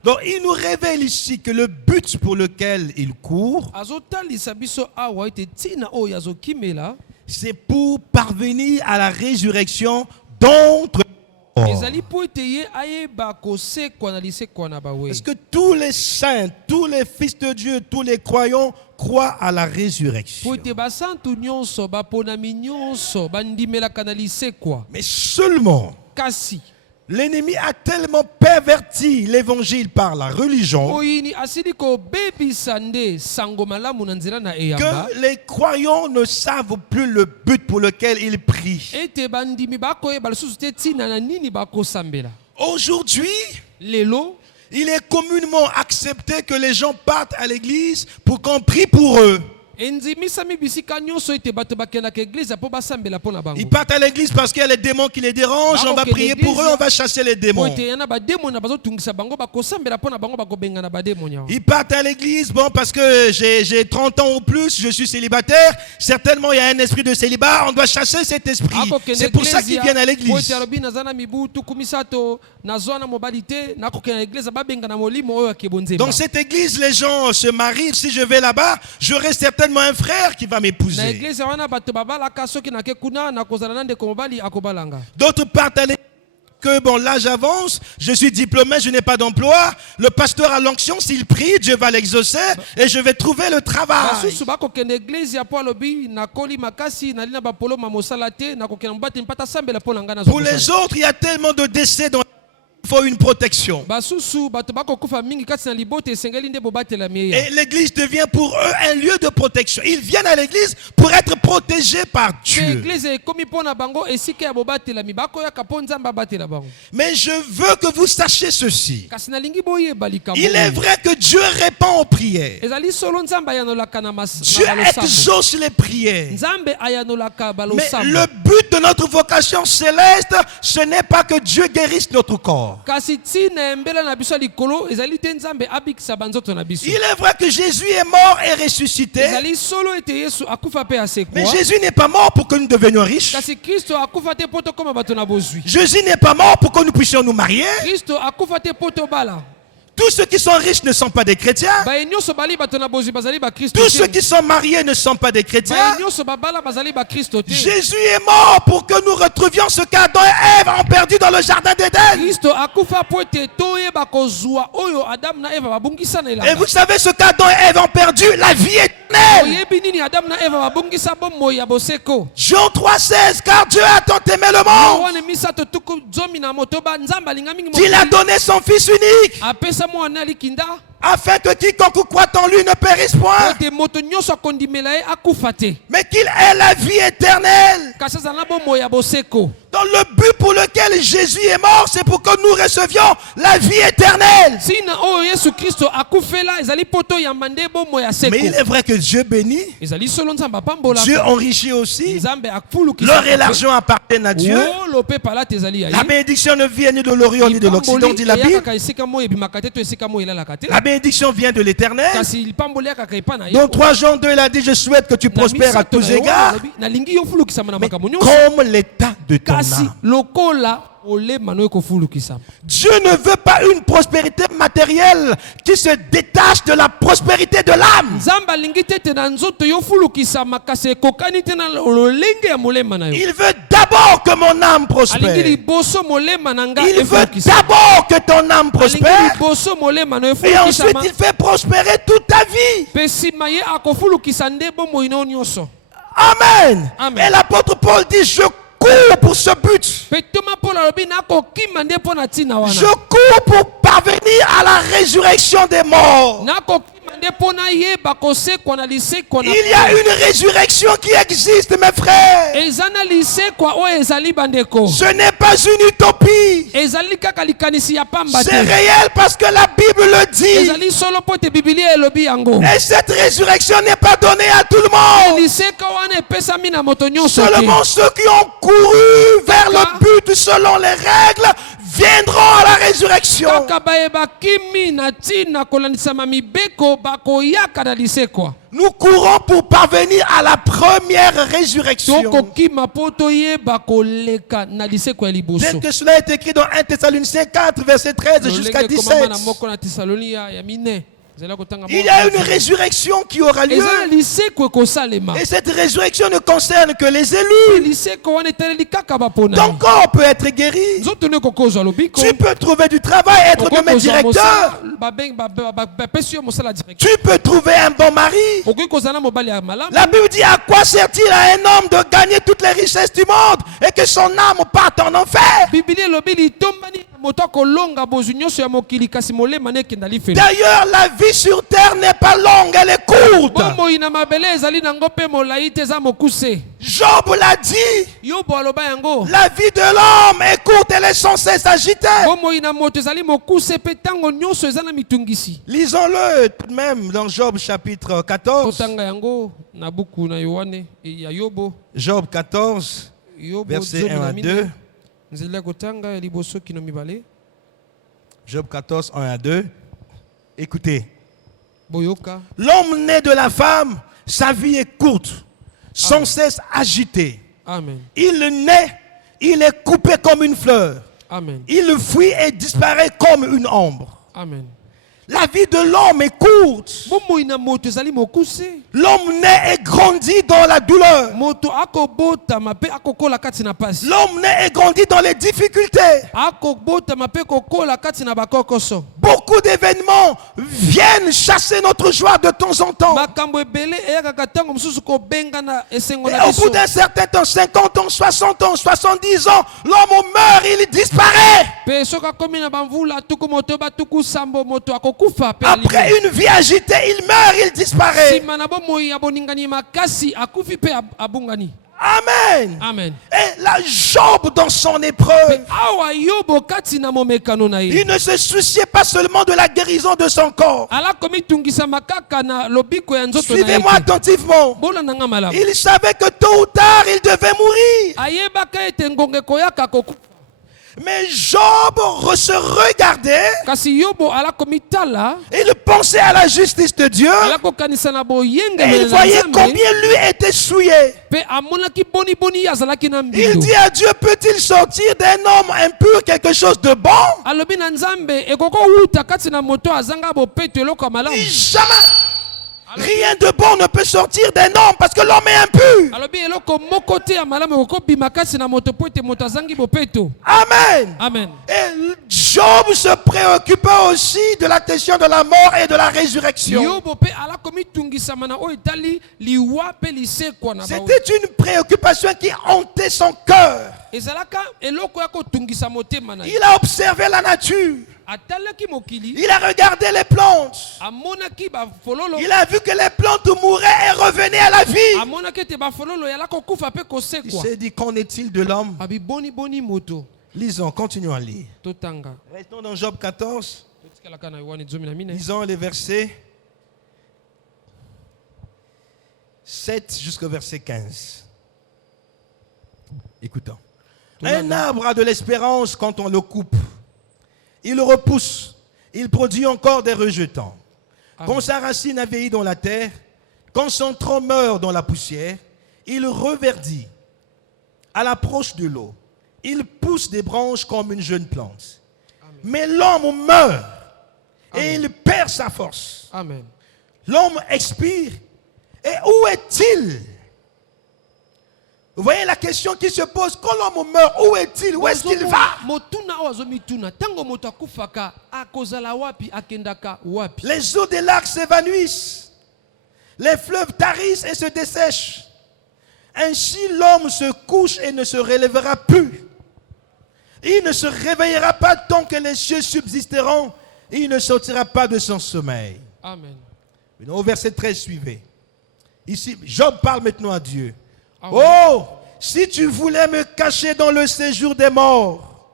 Donc il nous révèle ici que le but pour lequel il court, Azotalisa biso awa ete ntina oyo azokimela, c'est pour parvenir à la résurrection d'entre les morts. ezali po ete ye ayeba kosekwa na lisekwa na bawe. Est-ce que tous les saints, tous les fils de Dieu, tous les croyants croient à la résurrection? Po ete basantu nyonso baponami nyonso bandimelaka na lisekwa. Mais seulement, Kasi l'ennemi a tellement perverti l'évangile par la religion oyini asili kobebisa nde sango malamu na nzela na eyamba que les croyants ne savent plus le but pour lequel ils prient. ete bandimi bakoyeba lisusu te ntina na nini bakosambela. Aujourd'hui, Lelo il est communément accepté que les gens partent à l'église pour qu'on prie pour eux. enzimisami bisika nyonso ete bato bakendaka eglize mpo basambela mpo na bango. Ils partent à l'église parce qu'il y a les démons qui les dérangent. On va prier pour eux, on va chasser les Po démons. ete yana bademo na bazotungisa bango bakosambela mpo na bango bakobengana bademo nyao. Ils partent à l'église, bon, parce que j'ai 30 ans ou plus, je suis célibataire. Certainement, il y a un esprit de célibat. On doit chasser cet esprit. C'est pour ça qu'ils viennent à po ete l'église. alobi naza na mibu tuku misato nazwa na mobali te nakokenda na eglize babengana molimo oyo akebonzemba. Dans cette église, les gens se marient. Si je vais là-bas, j'aurai certainement un frère qui va na m'épouser. eglize wana bato babalaka soki nake kuna nakozala na ndeko mobali akobalanga. D'autres partent à l'église que bon, l'âge avance, je suis diplômé, je n'ai pas d'emploi. Le pasteur a l'onction, s'il prie, Dieu va l'exaucer et je vais trouver le travail. basusu bakokende église ya po alobi nakoli makasi nalina bapolo mamosala te nakokenda mobati mpata sambela mpo na ngai Pour les autres, il y a tellement de décès dans il faut une protection. basusu bato bakokufa mingi kati na libote esengeli nde bobatelami eya Et l'église devient pour eux un lieu de protection. Ils viennent à l'église pour être protégés par te Dieu. église ekomi mpo na bango esika ya bobatelami bakoyaka mpo nzambe abatela bango Mais je veux que vous sachiez ceci. kasi nalingi boyeba likambo Il est oyo. vrai que Dieu répond aux prières. ezali solo nzambe ayanolaka na Dieu balosambo exauce les prières. nzambe ayanolaka Mais balosambo le but de notre vocation céleste, ce n'est pas que Dieu guérisse notre corps. kasi ntina embela na biso ya likolo ezali te nzambe abikisa banzoto na biso Il est vrai que Jésus est mort et ressuscité. ezali solo ete yesu akufa mpe Mais asekwa Jésus n'est pas mort pour que nous devenions riches. kasi kristo akufa te mpo tokóma bato na bozwi Jésus n'est pas mort pour que nous puissions nous marier. kristo akufa te mpo tobala Tous ceux qui sont riches ne sont pas des chrétiens. baye nyonso bali bato na bozwi bazali bakristo Tous ceux te qui sont mariés ne sont pas des chrétiens. baye nyonso babala bazali bakristo te Jésus est mort pour que nous retrouvions ce qu'Adam et Ève ont perdu dans le jardin d'Éden. kristo akufa mpo ete toyeba kozwa oyo adamu na eva babungisa na Et elanga vous savez ce qu'Adam et Ève ont perdu? La vie éternelle. oyebi nini adamu na eva babungisa bomoi ya boseko Jean 3,16, car Dieu a tant aimé le monde wana misato tuku zomi na motoba nzambe alinga mingi qu'il a mokili donné son Fils unique, apesa mwana likinda afin que quiconque croit en lui ne périsse po point, ete moto nyonso akondimela ye akufa te mais qu'il ait la vie éternelle. kasi azala na bomoi ya boseko Dans le but pour lequel Jésus est mort, c'est pour que nous recevions la vie éternelle. ntina oyo yesu kristo akufela ezali mpo toyamba nde bomoi ya seko Mais il est vrai que Dieu bénit, ezali solo nzambe apambolaka Dieu enrichit aussi. nzambe L'or et afulukisa l'argent appartiennent à Dieu. wolo mpe palata ezali ya La ye bénédiction ne vient ni de l'Orient ni de l'Occident, dit la Bible. eyakaka esika moi ebimaka te to esika moi elalaka te La bénédiction vient de l'Éternel. kasi lipamboli ekaka epa na ye Dans 3 Jean 2, il a dit, je souhaite que tu Na prospères à misato tous na ye wana égards, alobi, nalingi yo ofulukisama na mais makambo nyonso comme l'état de ton kasi âme. lokola olema no ekofulukisama Dieu ne veut pas une prospérité matérielle qui se détache de la prospérité de l'âme. nzambe alingi te ete na nzoto yo ofulukisama kasi ekokani te na lolenge ya molema na yo Il veut d'abord que mon âme alingi prospère. liboso molema na nga Il veut efulukisama d'abord que ton âme alingi prospère. liboso molema no Et ensuite, efulukisama il fait prospérer toute ta vie. mpe nsima ye akofulukisa nde bomoi na yo nyonso Amen. Amen. Et l'apôtre Paul dit, je cours pour ce but. mpe toma mpona alobi nakokima nde mpo na ntina wana Je cours pour parvenir à la résurrection des morts. nakokima nde mpo nayeba kosekwa na lisekwa na Il y a une résurrection qui existe, mes frères. eza na lisekwa oyo ezali bandeko Ce n'est pas une utopie. ezali kaka likanisi ya pamba C'est te réel parce que la Bible le dit. ezali solo mpo ete bibilia elobi yango Et cette résurrection n'est pas donnée à tout le monde. liseka wana epesami na moto nyonso te Seulement ceux qui ont couru vers le but selon les règles viendront à la résurrection. kaka bayebakimi na ntina kolandisama mibeko bakoyaka na lisekwa Nous courons pour parvenir à la première résurrection. tokokima mpo toyeba koleka na lisekwa ya liboso Tel que cela est écrit dans 1 Thessaloniciens 4, verset 13 jusqu'à lolenge ekomama na 17. moko na tesalonia ya mine ezala kotanga Il y a une résurrection qui aura lieu. eza na lisekwa ekosalema Et cette résurrection ne concerne que les élus. lisekwa wana etaleli kaka bapona Ton corps peut être guéri. nzoto nde kokozwa lobiko Tu peux trouver du travail, être okoki nommé kozwa directeur. mosala bapesi yo mosala directeur Tu peux trouver un bon mari. okoki kozala na mobali ya malamu La Bible dit à quoi sert-il à un homme de gagner toutes les richesses du monde et que son âme parte en enfer? bibili elobi litombani na moto akolonga bozwi nyonso ya mokili kasi molema na ekenda lifelo D'ailleurs, la vie sur terre n'est pas longue, elle est courte. bomoi na mabele ezali nango mpe molai te eza mokuse Job l'a dit. yobo aloba yango La vie de l'homme est courte, elle est sans cesse agitée. bomoi na moto ezali mokuse mpe ntango nyonso eza na mitungisi Lisons-le tout de même dans Job chapitre 14. totanga yango na buku na yohane ya yobo Job 14, yobo verset 1 à 2. 2 nzela ya kotanga ya liboso kino mibale Job 14, 1 à 2. Écoutez. boyoka L'homme né de la femme, sa vie est courte, sans cesse agitée. amen Il naît, il est coupé comme une fleur. amen Il fuit et disparaît comme une ombre. amen La vie de l'homme est courte. bomoi na moto ezali mokuse. L'homme naît et grandit dans la douleur. Moto akobotama mpe akokola kati na pasi. L'homme naît et grandit dans les difficultés. Akobotama mpe kokola kati na bakokoso. Beaucoup d'événements viennent chasser notre joie de temps en temps. Makambo ebele eyakaka ntango mosusu kobengana esengo Et na au biso. bout d'un certain temps, 50 ans, 60 ans, 70 ans, l'homme meurt, il disparaît. Mpe soki akomi na bamvula tuku moto batuku sambo moto akokufa mpe Après une vie agitée, il meurt, il disparaît. nsima na bomoi ya boningani makasi akufi mpe abungani. Amen. Amen. Et la Job dans son épreuve, Awa yobo kati na momekano na ye. il ne se souciait pas seulement de la guérison de son corps. Ala komitungisa makaka na lobiko ya nzoto na Suivez-moi ye. attentivement. Bola na nga malamu. Il savait que tôt ou tard, il devait mourir. Ayebaka ete ngonge koyaka kokufa. Mais Job se regardait, Kasi yobo ala komitala, il pensait à la justice de Dieu ala kokanisa na boyenge et il voyait combien lui était souillé. pe amonaki boni azalaki na Il mbindo. dit à Dieu, peut-il sortir d'un homme impur quelque chose de bon? Alobi na Nzambe ekoko wuta kati na moto azanga bopeto eloko ya malamu. Jamais. Rien de bon ne peut sortir d'un homme parce que l'homme est impur. Alobi eloko moko te ya malamu ekoko bima kati na moto po ete moto azangi bopeto. Amen. Amen. Et Job se préoccupait aussi de la question de la mort et de la résurrection. Yobo pe ala komitungisama na oyo etali liwa pe lisekwa na baoyo. C'était une préoccupation qui hantait son cœur. Ezalaka eloko ya kotungisa motema na ye. Il a observé la nature. Atalaki mokili, Il a regardé les plantes. amonaki bafololo, Il a vu que les plantes mouraient et revenaient à la vie. amonaki ete bafololo yala kokufa pe Il kosekwa. s'est dit, qu'en est-il de l'homme? Abi boni moto Lisons, continuons à lire. totanga. Restons dans Job 14. Totikalaka na Yohane 14. Lisons les versets 7 jusqu'au verset 15. Écoutons. Un arbre a de l'espérance quand on le coupe. Il repousse. Il produit encore des rejetants. Quand sa racine a vieilli dans la terre, quand son tronc meurt dans la poussière, il reverdit. À l'approche de l'eau, il pousse des branches comme une jeune plante. Amen. Mais l'homme meurt et Amen. il perd sa force. Amen. L'homme expire. Et où est-il? Vous voyez la question qui se pose. Quand l'homme meurt, où est-il? Où est-ce qu'il va? Motuna oyo azomituna tango moto akufaka akozala wapi akendaka wapi. Les eaux des lacs s'évanouissent. Les fleuves tarissent et se dessèchent. Ainsi l'homme se couche et ne se relèvera plus. Il ne se réveillera pas tant que les cieux subsisteront. Il ne sortira pas de son sommeil. Amen. Au verset 13 suivez. Ici, Job parle maintenant à Dieu. Amen. Oh, si tu voulais me cacher dans le séjour des morts,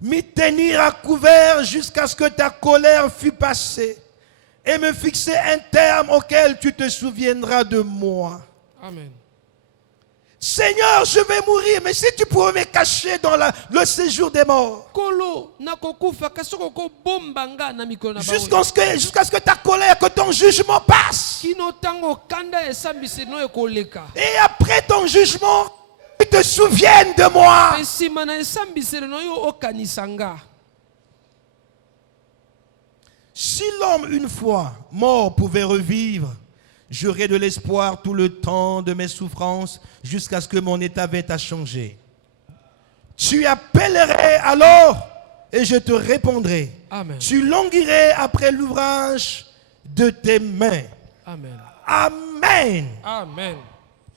m'y tenir à couvert jusqu'à ce que ta colère fût passée, et me fixer un terme auquel tu te souviendras de moi. Amen. Seigneur, je vais mourir, mais si tu pouvais me cacher dans le séjour des morts, Kolo nakokufa kasoko ko bombanga na mikolo na baoyo. jusqu'à ce que ta colère, que ton jugement passe. Kino tango kanda esambisi no ekoleka. Et après ton jugement, tu te souviennes de moi. Pe sima na esambiselo no yo okanisanga. Si l'homme, une fois mort, pouvait revivre, j'aurais de l'espoir tout le temps de mes souffrances jusqu'à ce que mon état vienne à changer. Tu appellerais alors et je te répondrai. Amen. Tu languirais après l'ouvrage de tes mains. Amen. Amen. Amen.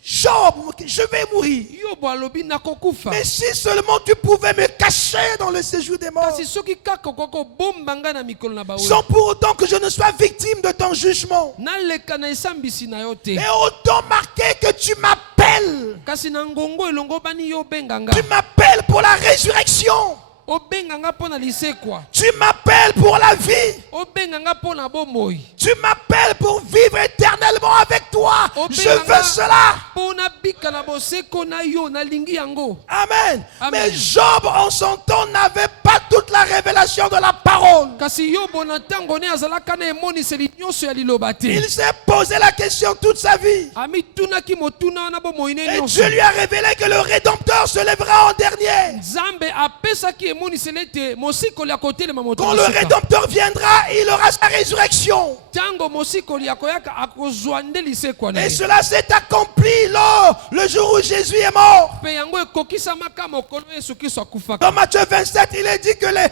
Job, je vais mourir. Yobo alobi nakokufa. Mais si seulement tu pouvais me cacher dans le séjour des morts, Kasi soki kaka koko bombanga na mikolo na baoyo. sans pour autant que je ne sois victime de ton jugement. Naleka na esambisi na yo te. Et autant marqué que tu m'appelles. Kasi na ngongo elongo bani yo benganga. Tu m'appelles pour la résurrection. Obenganga pona lisekwa. Tu m'appelles pour la vie. Obenganga pona bomoi. Tu m'appelles pour vivre éternellement avec toi. Je veux cela. Pona bika na boseko na yo na lingi yango. Amen. Amen. Mais Job, en son temps, n'avait pas toute la révélation de la parole. Kasi yobo na tango ne azalaka na emoniseli nyonso ya liloba te. Il s'est posé la question toute sa vie. Ami tunaki motuna wana bomoi ne Et nyonso. Dieu lui a révélé que le Rédempteur se lèvera en dernier. Nzambe apesaki Quand le Rédempteur viendra, il aura sa résurrection. Et cela s'est accompli le jour où Jésus est mort. Dans Matthieu 27, il est dit que les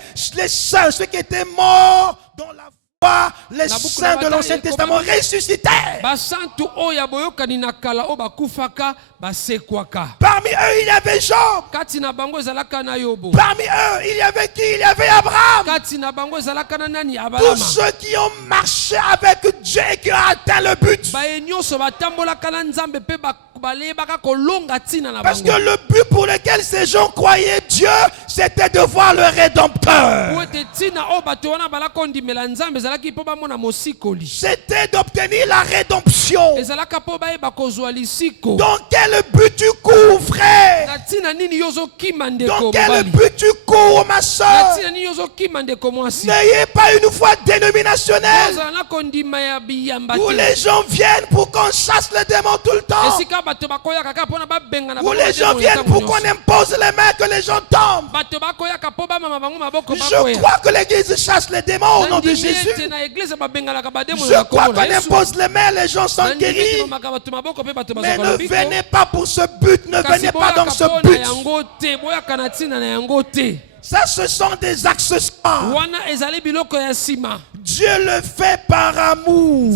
saints, ceux qui étaient morts dans la foi, les saints de l'Ancien Testament ressuscitèrent. Parmi eux, il y avait Job. Parmi eux, il y avait qui? Il y avait Abraham. Tous ceux qui ont marché avec Dieu et qui ont atteint le but. Parce que le but pour lequel ces gens croyaient Dieu, c'était de voir le Rédempteur. C'était d'obtenir la rédemption. Dans quel but tu cours, frère? Dans quel but tu cours, ma soeur? N'ayez pas une foi dénominationnelle où les gens viennent pour qu'on chasse les démons tout le temps. Où les gens viennent pour qu'on impose les mains, que les gens tombent. Je crois que l'église chasse les démons au nom de Jésus. Je crois qu'on impose les mains, les gens sont guéris. Mais ne venez pas pour ce but, ne venez pas dans ce but. Ça, ce sont des accessoires. Dieu le fait par amour.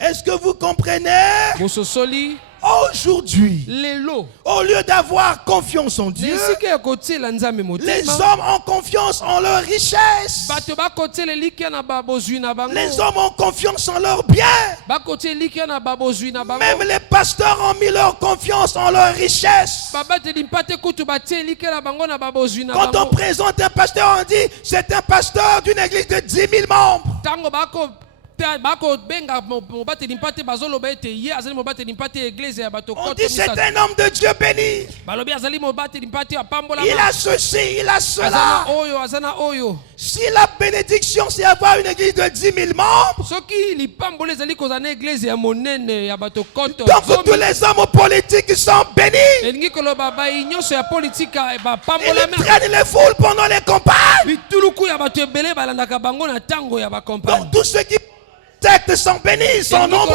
Est-ce que vous comprenez? Aujourd'hui, au lieu d'avoir confiance en Dieu, les hommes ont confiance en leur richesse. Les hommes ont confiance en leurs biens. Même les pasteurs ont mis leur confiance en leur richesse. Quand on présente un pasteur, on dit c'est un pasteur d'une église de 10 000 membres. On dit c'est un homme de Dieu béni. Il a ceci, il a cela. Si la bénédiction c'est avoir une église de 10 000 membres, donc tous les hommes politiques sont bénis. Ils traînent les foules pendant les campagnes. Donc tous ceux qui sectes sont bénis, sont nombreux.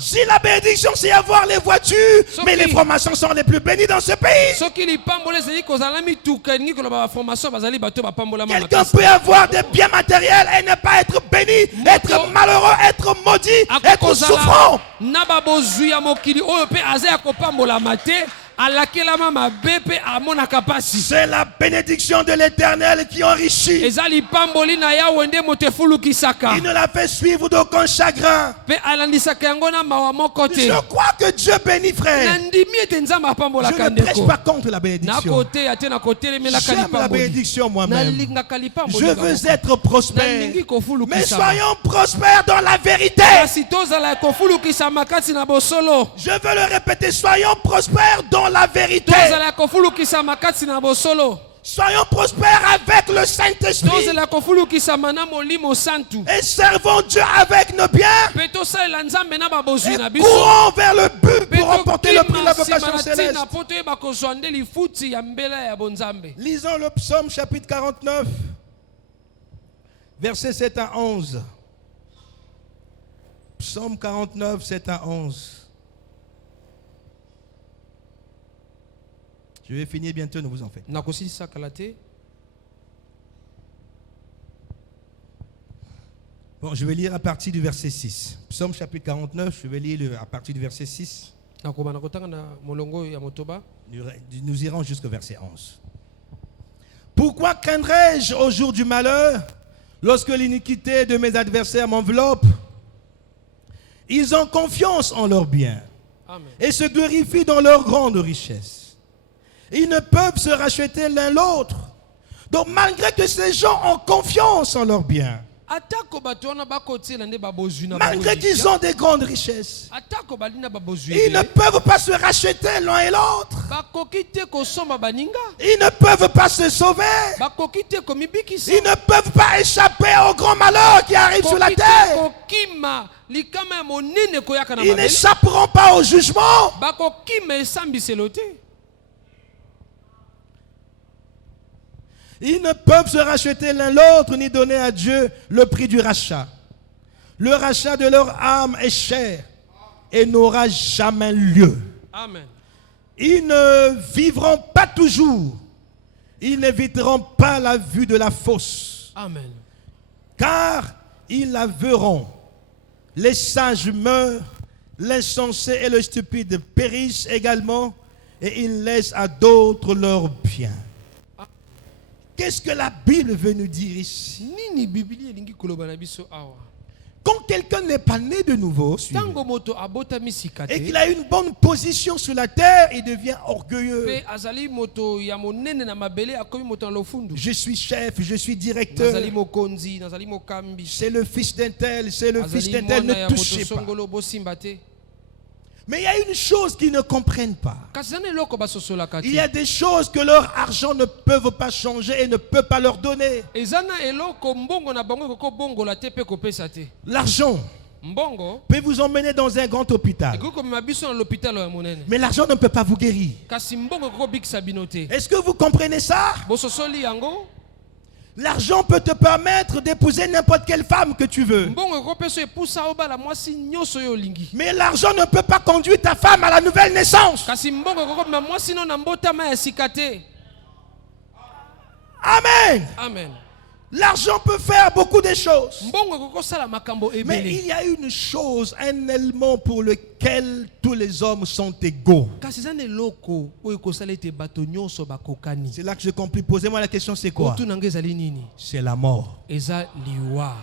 Si la bénédiction c'est avoir les voitures, mais les formations sont les plus bénies dans ce pays. Quelqu'un peut avoir des biens matériels et ne pas être béni, être malheureux, être maudit, être souffrant. C'est la bénédiction de l'Éternel qui enrichit. Il ne la fait suivre d'aucun chagrin. Je crois que Dieu bénit, frère. Je ne prêche pas contre la bénédiction. J'aime la bénédiction moi-même. Je veux être prospère. Mais soyons prospères dans la vérité. Je veux le répéter, soyons prospères dans la vérité. Soyons prospères avec le Saint-Esprit. Et servons Dieu avec nos biens. Et courons vers le but pour remporter le prix de la vocation céleste. Lisons le psaume chapitre 49, versets 7 à 11. Psaume 49, 7 à 11. Je vais finir bientôt, ne vous en faites pas. Bon, je vais lire à partir du verset 6. Psaume chapitre 49, je vais lire à partir du verset 6. Nous irons jusqu'au verset 11. Pourquoi craindrais-je au jour du malheur, lorsque l'iniquité de mes adversaires m'enveloppe? Ils ont confiance en leurs biens et se glorifient dans leur grande richesse. Ils ne peuvent se racheter l'un l'autre. Donc malgré que ces gens ont confiance en leurs biens, malgré qu'ils ont des grandes richesses, ils ne peuvent pas se racheter l'un et l'autre. Ils ne peuvent pas se sauver. Ils ne peuvent pas échapper au grand malheur qui arrive sur la terre. Ils n'échapperont pas au jugement. Ils ne peuvent se racheter l'un l'autre ni donner à Dieu le prix du rachat. Le rachat de leur âme est cher et n'aura jamais lieu. Amen. Ils ne vivront pas toujours. Ils n'éviteront pas la vue de la fosse. Amen. Car ils la verront. Les sages meurent, l'insensé et le stupide périssent également, et ils laissent à d'autres leurs biens. Qu'est-ce que la Bible veut nous dire ici? Nini Biblia elingi koloba na biso awa. Quand quelqu'un n'est pas né de nouveau, Tango moto abotami sika et te, qu'il a une bonne position sur la terre, il devient orgueilleux. pe azali moto ya monene na mabele akomi moto na lofundu. Je suis chef, je suis directeur. Nazali mokonzi, nazali mokambi. C'est le fils d'un tel, c'est le fils d'un Azali tel, mwana ne ya moto touchez pas. songolo bosimba te. Mais il y a une chose qu'ils ne comprennent pas. Kasi zana eloko basosolaka Il y a te. des choses que leur argent ne peut pas changer et ne peut pas leur donner. Ezana eloko mbongo na bango koko bongola te pe kopesa te. L'argent Mbongo peut vous emmener dans un grand hôpital. ekoki komema biso na l'hôpital ya monene. Mais l'argent ne peut pas vous guérir. Kasi mbongo koko bikisa bino te. Est-ce que vous comprenez ça? Bososoli yango. L'argent peut te permettre d'épouser n'importe quelle femme que tu veux. Mbongo koko peso epusa obala mwasi nyonso oyo olingi. Mais l'argent ne peut pas conduire ta femme à la nouvelle naissance. Kasi mbongo koko mema mwasi no na mbotama ya sika te. Amen. Amen. L'argent peut faire beaucoup de choses. Mbongo koko sala makambo Mais ebele. il y a une chose, un élément pour lequel tous les hommes sont égaux. Kasi zana eloko oyo kosala ete bato nyonso bakokani. C'est là que je comprends. Posez-moi la question, c'est quoi? Kotu nanga ezali nini? C'est la mort. Eza liwa.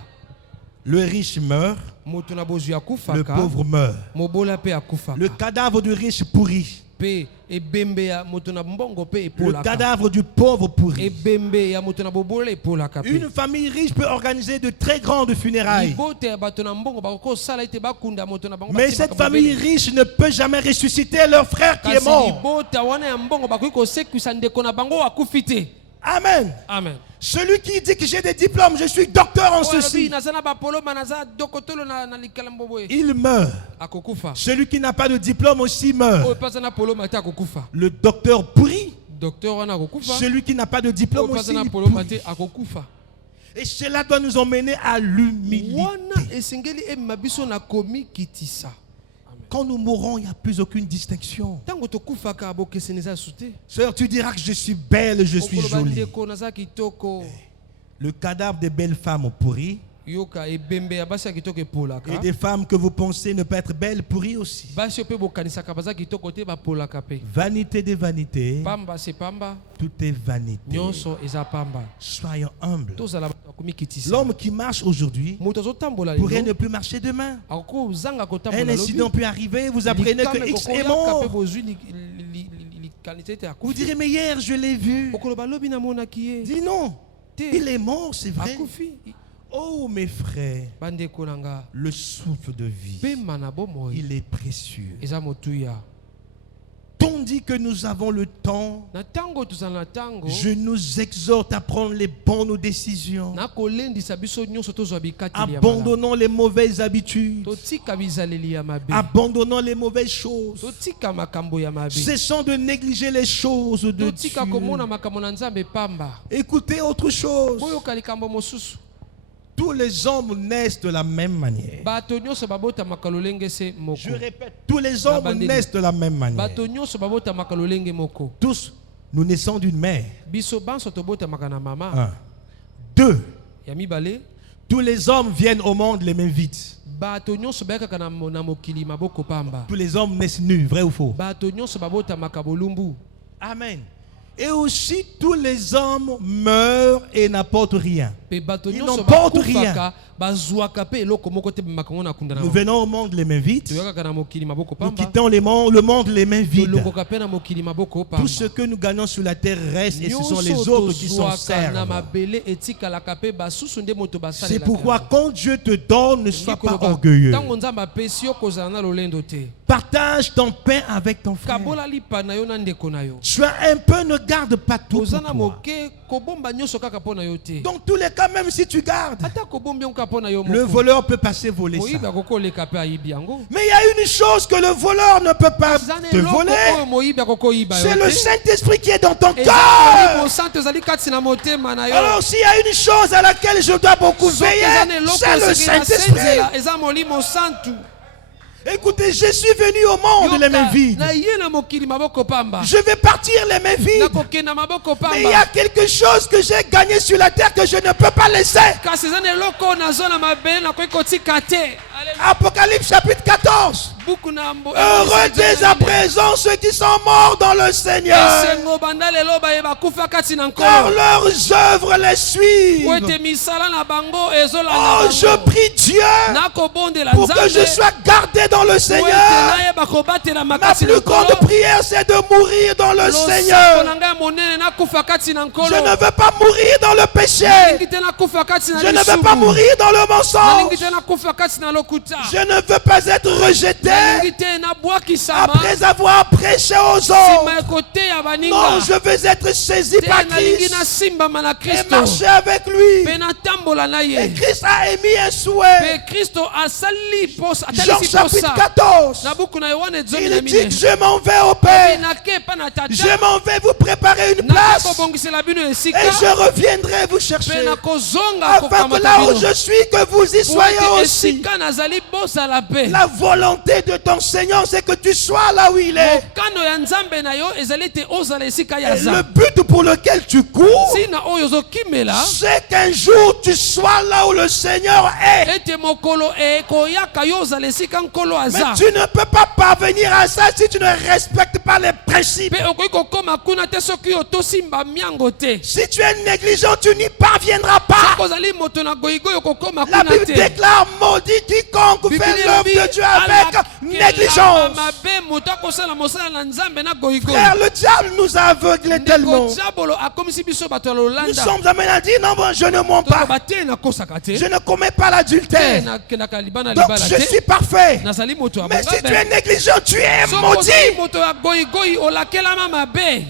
Le riche meurt, Moto na bozwi le akufaka. pauvre meurt. Mobola pe akufaka. Le cadavre du riche pourrit. Pe ebembe ya moto na mbongo pe Le epolaka. cadavre du pauvre pourrit. Ebembe ya moto na bobola epolaka pe. Une famille riche peut organiser de très grandes funérailles. Libote ya bato na mbongo bakokosala ete bakunda moto na bango. Mais batie cette makambo famille ebele. riche ne peut jamais ressusciter leur frère qui est Kasi mort. libota wana ya mbongo bakoki kosekwisa ndeko na bango akufi te. Amen. Amen. Celui qui dit que j'ai des diplômes, je suis docteur en Oyo alobi, ceci, naza na bapoloma naza dokotolo na likala mboboye. il meurt. Akokufa. Celui qui n'a pas de diplôme aussi Oyo meurt. paza na poloma te akokufa. Le docteur pourrit. Docteur wana akokufa. Celui qui n'a pas de diplôme Oyo aussi paza na il poloma te pourrit. akokufa. Et cela doit nous emmener à l'humilité. Wana esengeli emema biso na komi kitisa. Quand nous mourrons, il n'y a plus aucune distinction. Tango tokufaka bokeseni eza sute. Sœur, tu diras que je suis belle, je suis Okoloba jolie. ndeko naza kitoko. Le cadavre des belles femmes pourrit. Yoka ebembe ya basi ya kitoko epolaka. Et des femmes que vous pensez ne pas être belles pourrit aussi. Basi oyo mpe bokanisaka baza kitoko te bapolaka pe. Vanité des vanités, Pamba se pamba. tout est vanité. Nyonso eza pamba. Soyons humbles. Tozala bato ya komikitisa. L'homme qui marche aujourd'hui Moto azotambola pourrait lelo. ne plus marcher demain. Akozanga Un kotambola incident peut arriver, vous apprenez que X est mort. Vous direz, mais hier je l'ai vu. okoloba lobi namonaki ye Dis non, il est mort, c'est vrai. akufi. Oh mes frères, Bandeko nanga le souffle de vie, pema na bomoi il est précieux. eza motuya. Tandis que nous avons le temps, Na tango tozala na tango je nous exhorte à prendre les bonnes décisions. nakolendisa biso nyonso tozwa bikateli ya malamu. Abandonnons les mauvaises habitudes. Totika bizaleli ya mabe. Abandonnons les mauvaises choses. Totika makambo ya mabe. Cessons de négliger les choses de Dieu. Totika komona makambo na Nzambe pamba. Écoutez autre chose. Boyoka likambo mosusu. Tous les hommes naissent de la même manière. Bato nyonso babotamaka lolenge se moko. Je répète, tous les hommes Babandeli. naissent de la même manière. Bato nyonso babotamaka lolenge moko. Tous, nous naissons d'une mère. Biso banso tobotamaka na mama. 1. 2. Ya mibale. Tous les hommes viennent au monde les mains vides. Bato nyonso bayakaka na mokili maboko pamba. Tous les hommes naissent nus, vrai ou faux? Bato nyonso babotamaka bolumbu. Amen. Et aussi, tous les hommes meurent et n'apportent rien. Pe bato Ils nyonso n'emportent rien. bakufaka bazwaka pe eloko moko te makango na kunda na. Nous venons au monde les mains vides. Toyakaka na mokili maboko Nous pamba. quittons le monde les mains vides. Tolokoka pe na mokili maboko pamba. Tout ce que nous gagnons sur la terre reste et ce sont les Nyonso autres qui s'en tozwaka na servent. mabele etikalaka pe basusu nde moto basalela. C'est pourquoi quand Dieu te donne, ne sois pas orgueilleux. Tango Nzambe apesi yo kozala na lolendo te. Partage ton pain avec ton frère. Kabola lipa na yo na ndeko na yo. Sois un peu, ne garde pas tout pour ozana toi. moke kobomba nyonso kaka pona yo te. Dans tous les cas, même si tu gardes, Ata kobombi onka pona yo le moko. voleur peut passer voler ça. Moyibi akokoleka pe ayibi yango. Mais il y a une chose que le voleur ne peut pas Zana te eloko voler. oyo moyibi akokoyiba yo C'est le te. Saint-Esprit qui est dans ton Eza cœur. Molimo Santo ezali kati na motema na yo. Alors s'il y a une chose à laquelle je dois beaucoup Soki veiller, eza na eloko c'est le esengeli Saint-Esprit. nasenzela, eza Molimo Santo. Écoutez, je suis venu au monde les mains vides. Na ye na mokili maboko pamba. Je vais partir les mains vides. Nakokenda maboko Mais il y a pamba. quelque chose que j'ai gagné sur la terre que je ne peux pas laisser. Kasi eza na eloko nazo na mabele nakoki kotika te. Alléluia. Apocalypse chapitre 14. Buku na Heureux dès à présent ceux qui sont morts dans le Seigneur, esengo banda lelo bayeba kufa kati na car nkolo. leurs œuvres les Po suivent. ete misala na bango ezolanda Oh, je bango. prie Dieu Nakobondela pour que je Nzambe. sois gardé dans le Po ete Seigneur. nayeba kobatela Ma makasi na plus grande nkolo. prière, c'est de mourir dans le Losako Seigneur. na ngai monene nakufa kati na Je nkolo. ne veux pas mourir dans le péché. Nalingi te nakufa kati na Je ne veux lisumu. pas mourir dans le mensonge. Nalingi te nakufa kati na lokuta. Je ne veux pas être rejeté Nalingi te nabwakisama. après avoir prêché aux Nsima autres. ekote ya baninga. Non, je veux être saisi Te par nalingi Christ nasimbama na et Kristo. marcher avec lui. Mpe natambola na Et ye. Christ a émis un souhait. Mpe Kristo asali posa, Jean atalisi chapitre posa. 14. Na buku na Yohane zomi Il na dit mine. que je m'en vais au Père. Nake pa na tata. Je m'en vais vous préparer une Nake place. kobongisela bino esika. Et je reviendrai vous chercher. Mpe nakozonga Afin que kokamata là où bino. je suis, que vous y Po soyez ete aussi. esika nazali bosala pe. La volonté de ton Seigneur, c'est que tu sois là où il est. Mokano ya Nzambe na yo ezali te ozala esika ya Et le za. but pour lequel tu cours, Sina oyo ozokimela. c'est qu'un jour tu sois là où le Seigneur est. Ete mokolo ekoyaka yo ozala esika nkolo Mais aza. tu ne peux pas parvenir à ça si tu ne respectes pas les principes. Pe okoki kokoma kuna te soki otosimba miango te. Si tu es négligent, tu n'y parviendras pas. Kozali moto na goyigoyi okokoma La kuna Bible te. déclare maudit quiconque fait l'œuvre de Dieu avec négligence. mabe moto akosala mosala na Nzambe na goyigoyi. Frère, le diable nous a aveuglés tellement. Ndeko diabolo akomisi biso bato ya Nous lolanda. sommes amenés à dire non, bon, je ne mens pas. Tokoba te nakosaka te. Je ne commets pas Te l'adultère. nakendaka libana Donc libala je te. suis parfait. Nazali moto ya Mais si tu bongabe. es négligent, tu es Soki ozali maudit. moto ya goyigoyi olakelama mabe.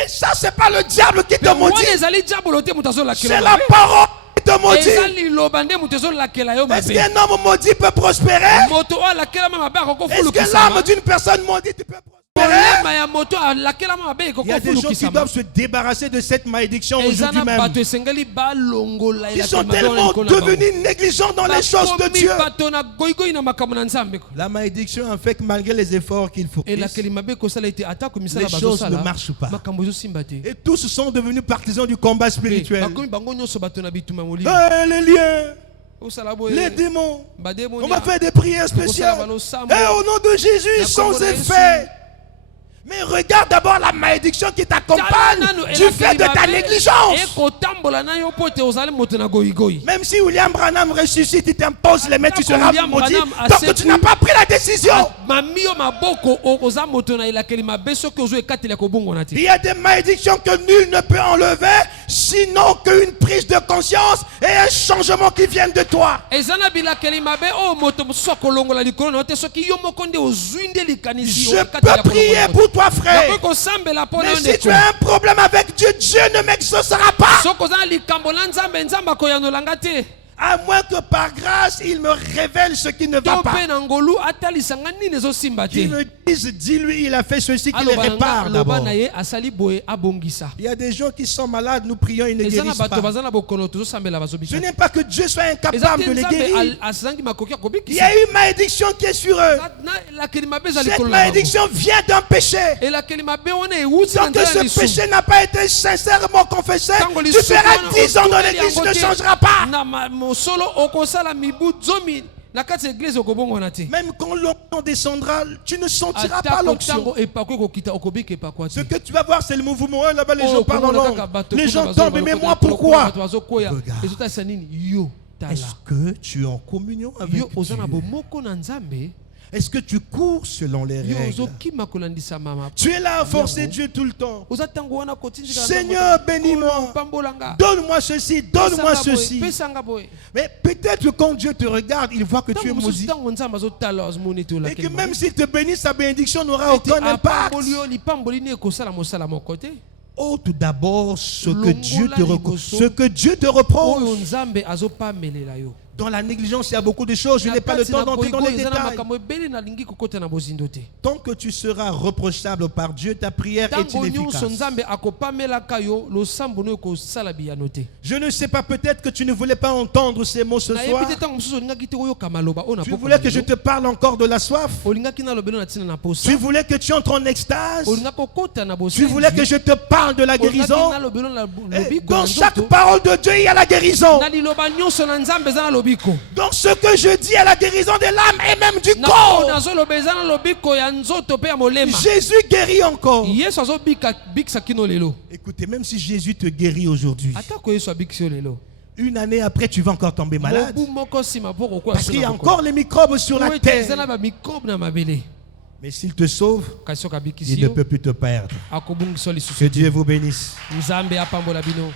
Et ça, c'est pas le diable qui te Wana maudit. ezali diabolo te moto C'est azolakela la mabe. parole qui te maudit. Eza liloba nde moto ezolakela yo Est-ce mabe. qu'un homme maudit peut prospérer? Moto oyo alakelama mabe Est-ce que akokofulukisama. l'âme d'une personne maudite peut prospérer? Kolema ya moto alakelama mabe Il y a des gens qui ekokofulukisama. doivent se débarrasser de cette malédiction Eza aujourd'hui na même. bato esengeli balongola Ils sont elakeli mabe wana tellement likolo na bango. devenus négligents dans les choses de Bakomi Dieu. bato na goyigoyi na makambo na Nzambe. La malédiction en fait que malgré les efforts qu'ils font, elakeli mabe ekosala ete atako misala les choses ne bazosala marchent pas. makambo ezosimba te. Et tous sont devenus partisans du combat spirituel. bakomi bango nyonso bato na bituma molimo Les liens, osala boye les démons. bademoni On va faire des prières spéciales. Et au nom de Jésus, sans effet. Mais regarde d'abord la malédiction qui t'accompagne du fait de ta négligence. ekotambola na yo po ete ozali moto na goyigoyi. Même si William Branham ressuscite, il t'impose les mains, tu seras William maudit. Branham a Donc tu n'as pas pris la décision. mami yo maboko oza moto na elakeli mabe soki ozwi ekateli ya kobongwana te. Il y a des malédictions que nul ne peut enlever, sinon qu'une prise de conscience et un changement qui viennent de toi. eza na bilakeli mabe oyo moto mosusu akolongola likolo na yo te soki yo moko nde ozwi nde likanisi Je peux prier pour toi, frère. nakoki kosambela mpo na Mais yo si ndeko. tu as un problème avec Dieu, Dieu ne m'exaucera pas. soki oza na likambo na Nzambe Nzambe akoyanolanga te. À moins que par grâce, il me révèle ce qui ne va to pas. mpe na ngolu atalisanga nini ezosimba Qu'il te. me dise, dis-lui, il a fait ceci, qu'il le Aloba na nga, répare loba d'abord. na ye asali boye abongisa. Il y a des gens qui sont malades, nous prions, ils ne eza na guérissent bato pas. baza na bokono tozosambela Ce bazobika. n'est pas que Dieu soit eza incapable te de les Nzambe guérir. azangi makoki ya Il y kobikisa. a une malédiction qui est sur eux. elakeli mabe eza Cette likolo na bango. malédiction vient d'un péché. elakeli mabe wana ewuti na Tant que nzela ce ya lisumu. péché n'a pas été sincèrement confessé, Ntango tu lisumu feras wana 10 ans dans otungeli l'église, tu yango ne te, changeras pas. na mosolo okosala mibu 1000 na kati ya eglize okobongwana te. Même quand l'onction descendra, tu ne sentiras pas atako l'onction. ntango epako ekokita okobika epakwa Ce te. que tu vas voir, c'est le mouvement. Là-bas, les Oh, gens parlent en komona langue. kaka bato Les kuna gens bazo- tombent. Mais bazo- moi, bato- pourquoi? bato bazokoya. Regarde. ezotalisa nini yo tala Est-ce que tu es en communion avec yo oza na Dieu? bomoko na Nzambe. Est-ce que tu cours selon les yo règles? ozokima kolandisa mama. Tu es là à forcer Dieu tout le temps. Oza ntango wana kotindika na Seigneur, ntango- bénis-moi. pambolanga. Donne-moi ceci, donne-moi Pesanga boye, ceci. pesanga boye. Mais peut-être quand Dieu te regarde, il voit que tu es Ntango mosusu maudit. ntango nzambe azotala ozomona ete Et que olakeli même mabe. s'il te bénit, sa bénédiction n'aura Ete aucun impact. apamboli yo lipamboli nini ekosala mosala moko te. Ôte d'abord ce que Dieu te Longola ce que Dieu te reproche. oyo nzambe azopamelela yo. Dans la négligence, il y a beaucoup de choses. Je n'ai pas le temps d'entrer dans les eza na détails. makambo ebele nalingi kokota na bozindo te. Tant que tu seras reprochable par Dieu, ta prière est Ntango nyonso inefficace. nzambe akopamelaka yo losambo no ekosala biyano te. Je ne sais pas, peut-être que tu ne voulais pas entendre ces mots ce nayebi soir. te ntango mosusu olingaki te oyoka maloba oyo na Tu poko voulais na que je yo. te parle encore de la soif. olingaki na lobelo na ntina na posa. Tu voulais que tu entres en extase. olingaki kokota na Tu bosenzi. voulais que je te parle de la olingaki guérison. na lobelo na Et lobiko dans na chaque nzoto. parole de Dieu, il y a la guérison. na liloba nyonso na nzambe eza na lobiko. Donc ce que je dis à la guérison de l'âme et même du na corps. nazoloba eza na lobiko ya nzoto mpe ya molema. Jésus guérit encore. yesu azobikisa kino lelo. Écoutez, même si Jésus te guérit aujourd'hui, atako yesu abikisi yo lelo. une année après, tu vas encore tomber malade. mobu moko nsima mpo kokoya Parce qu'il y a encore les microbes sur la eza na terre. bamikrobe na mabele. Mais s'il te sauve, kasi soki abikisi il ne yo peut plus te perdre. akobungisa Que lisusu. Dieu vous bénisse. nzambe apambola bino.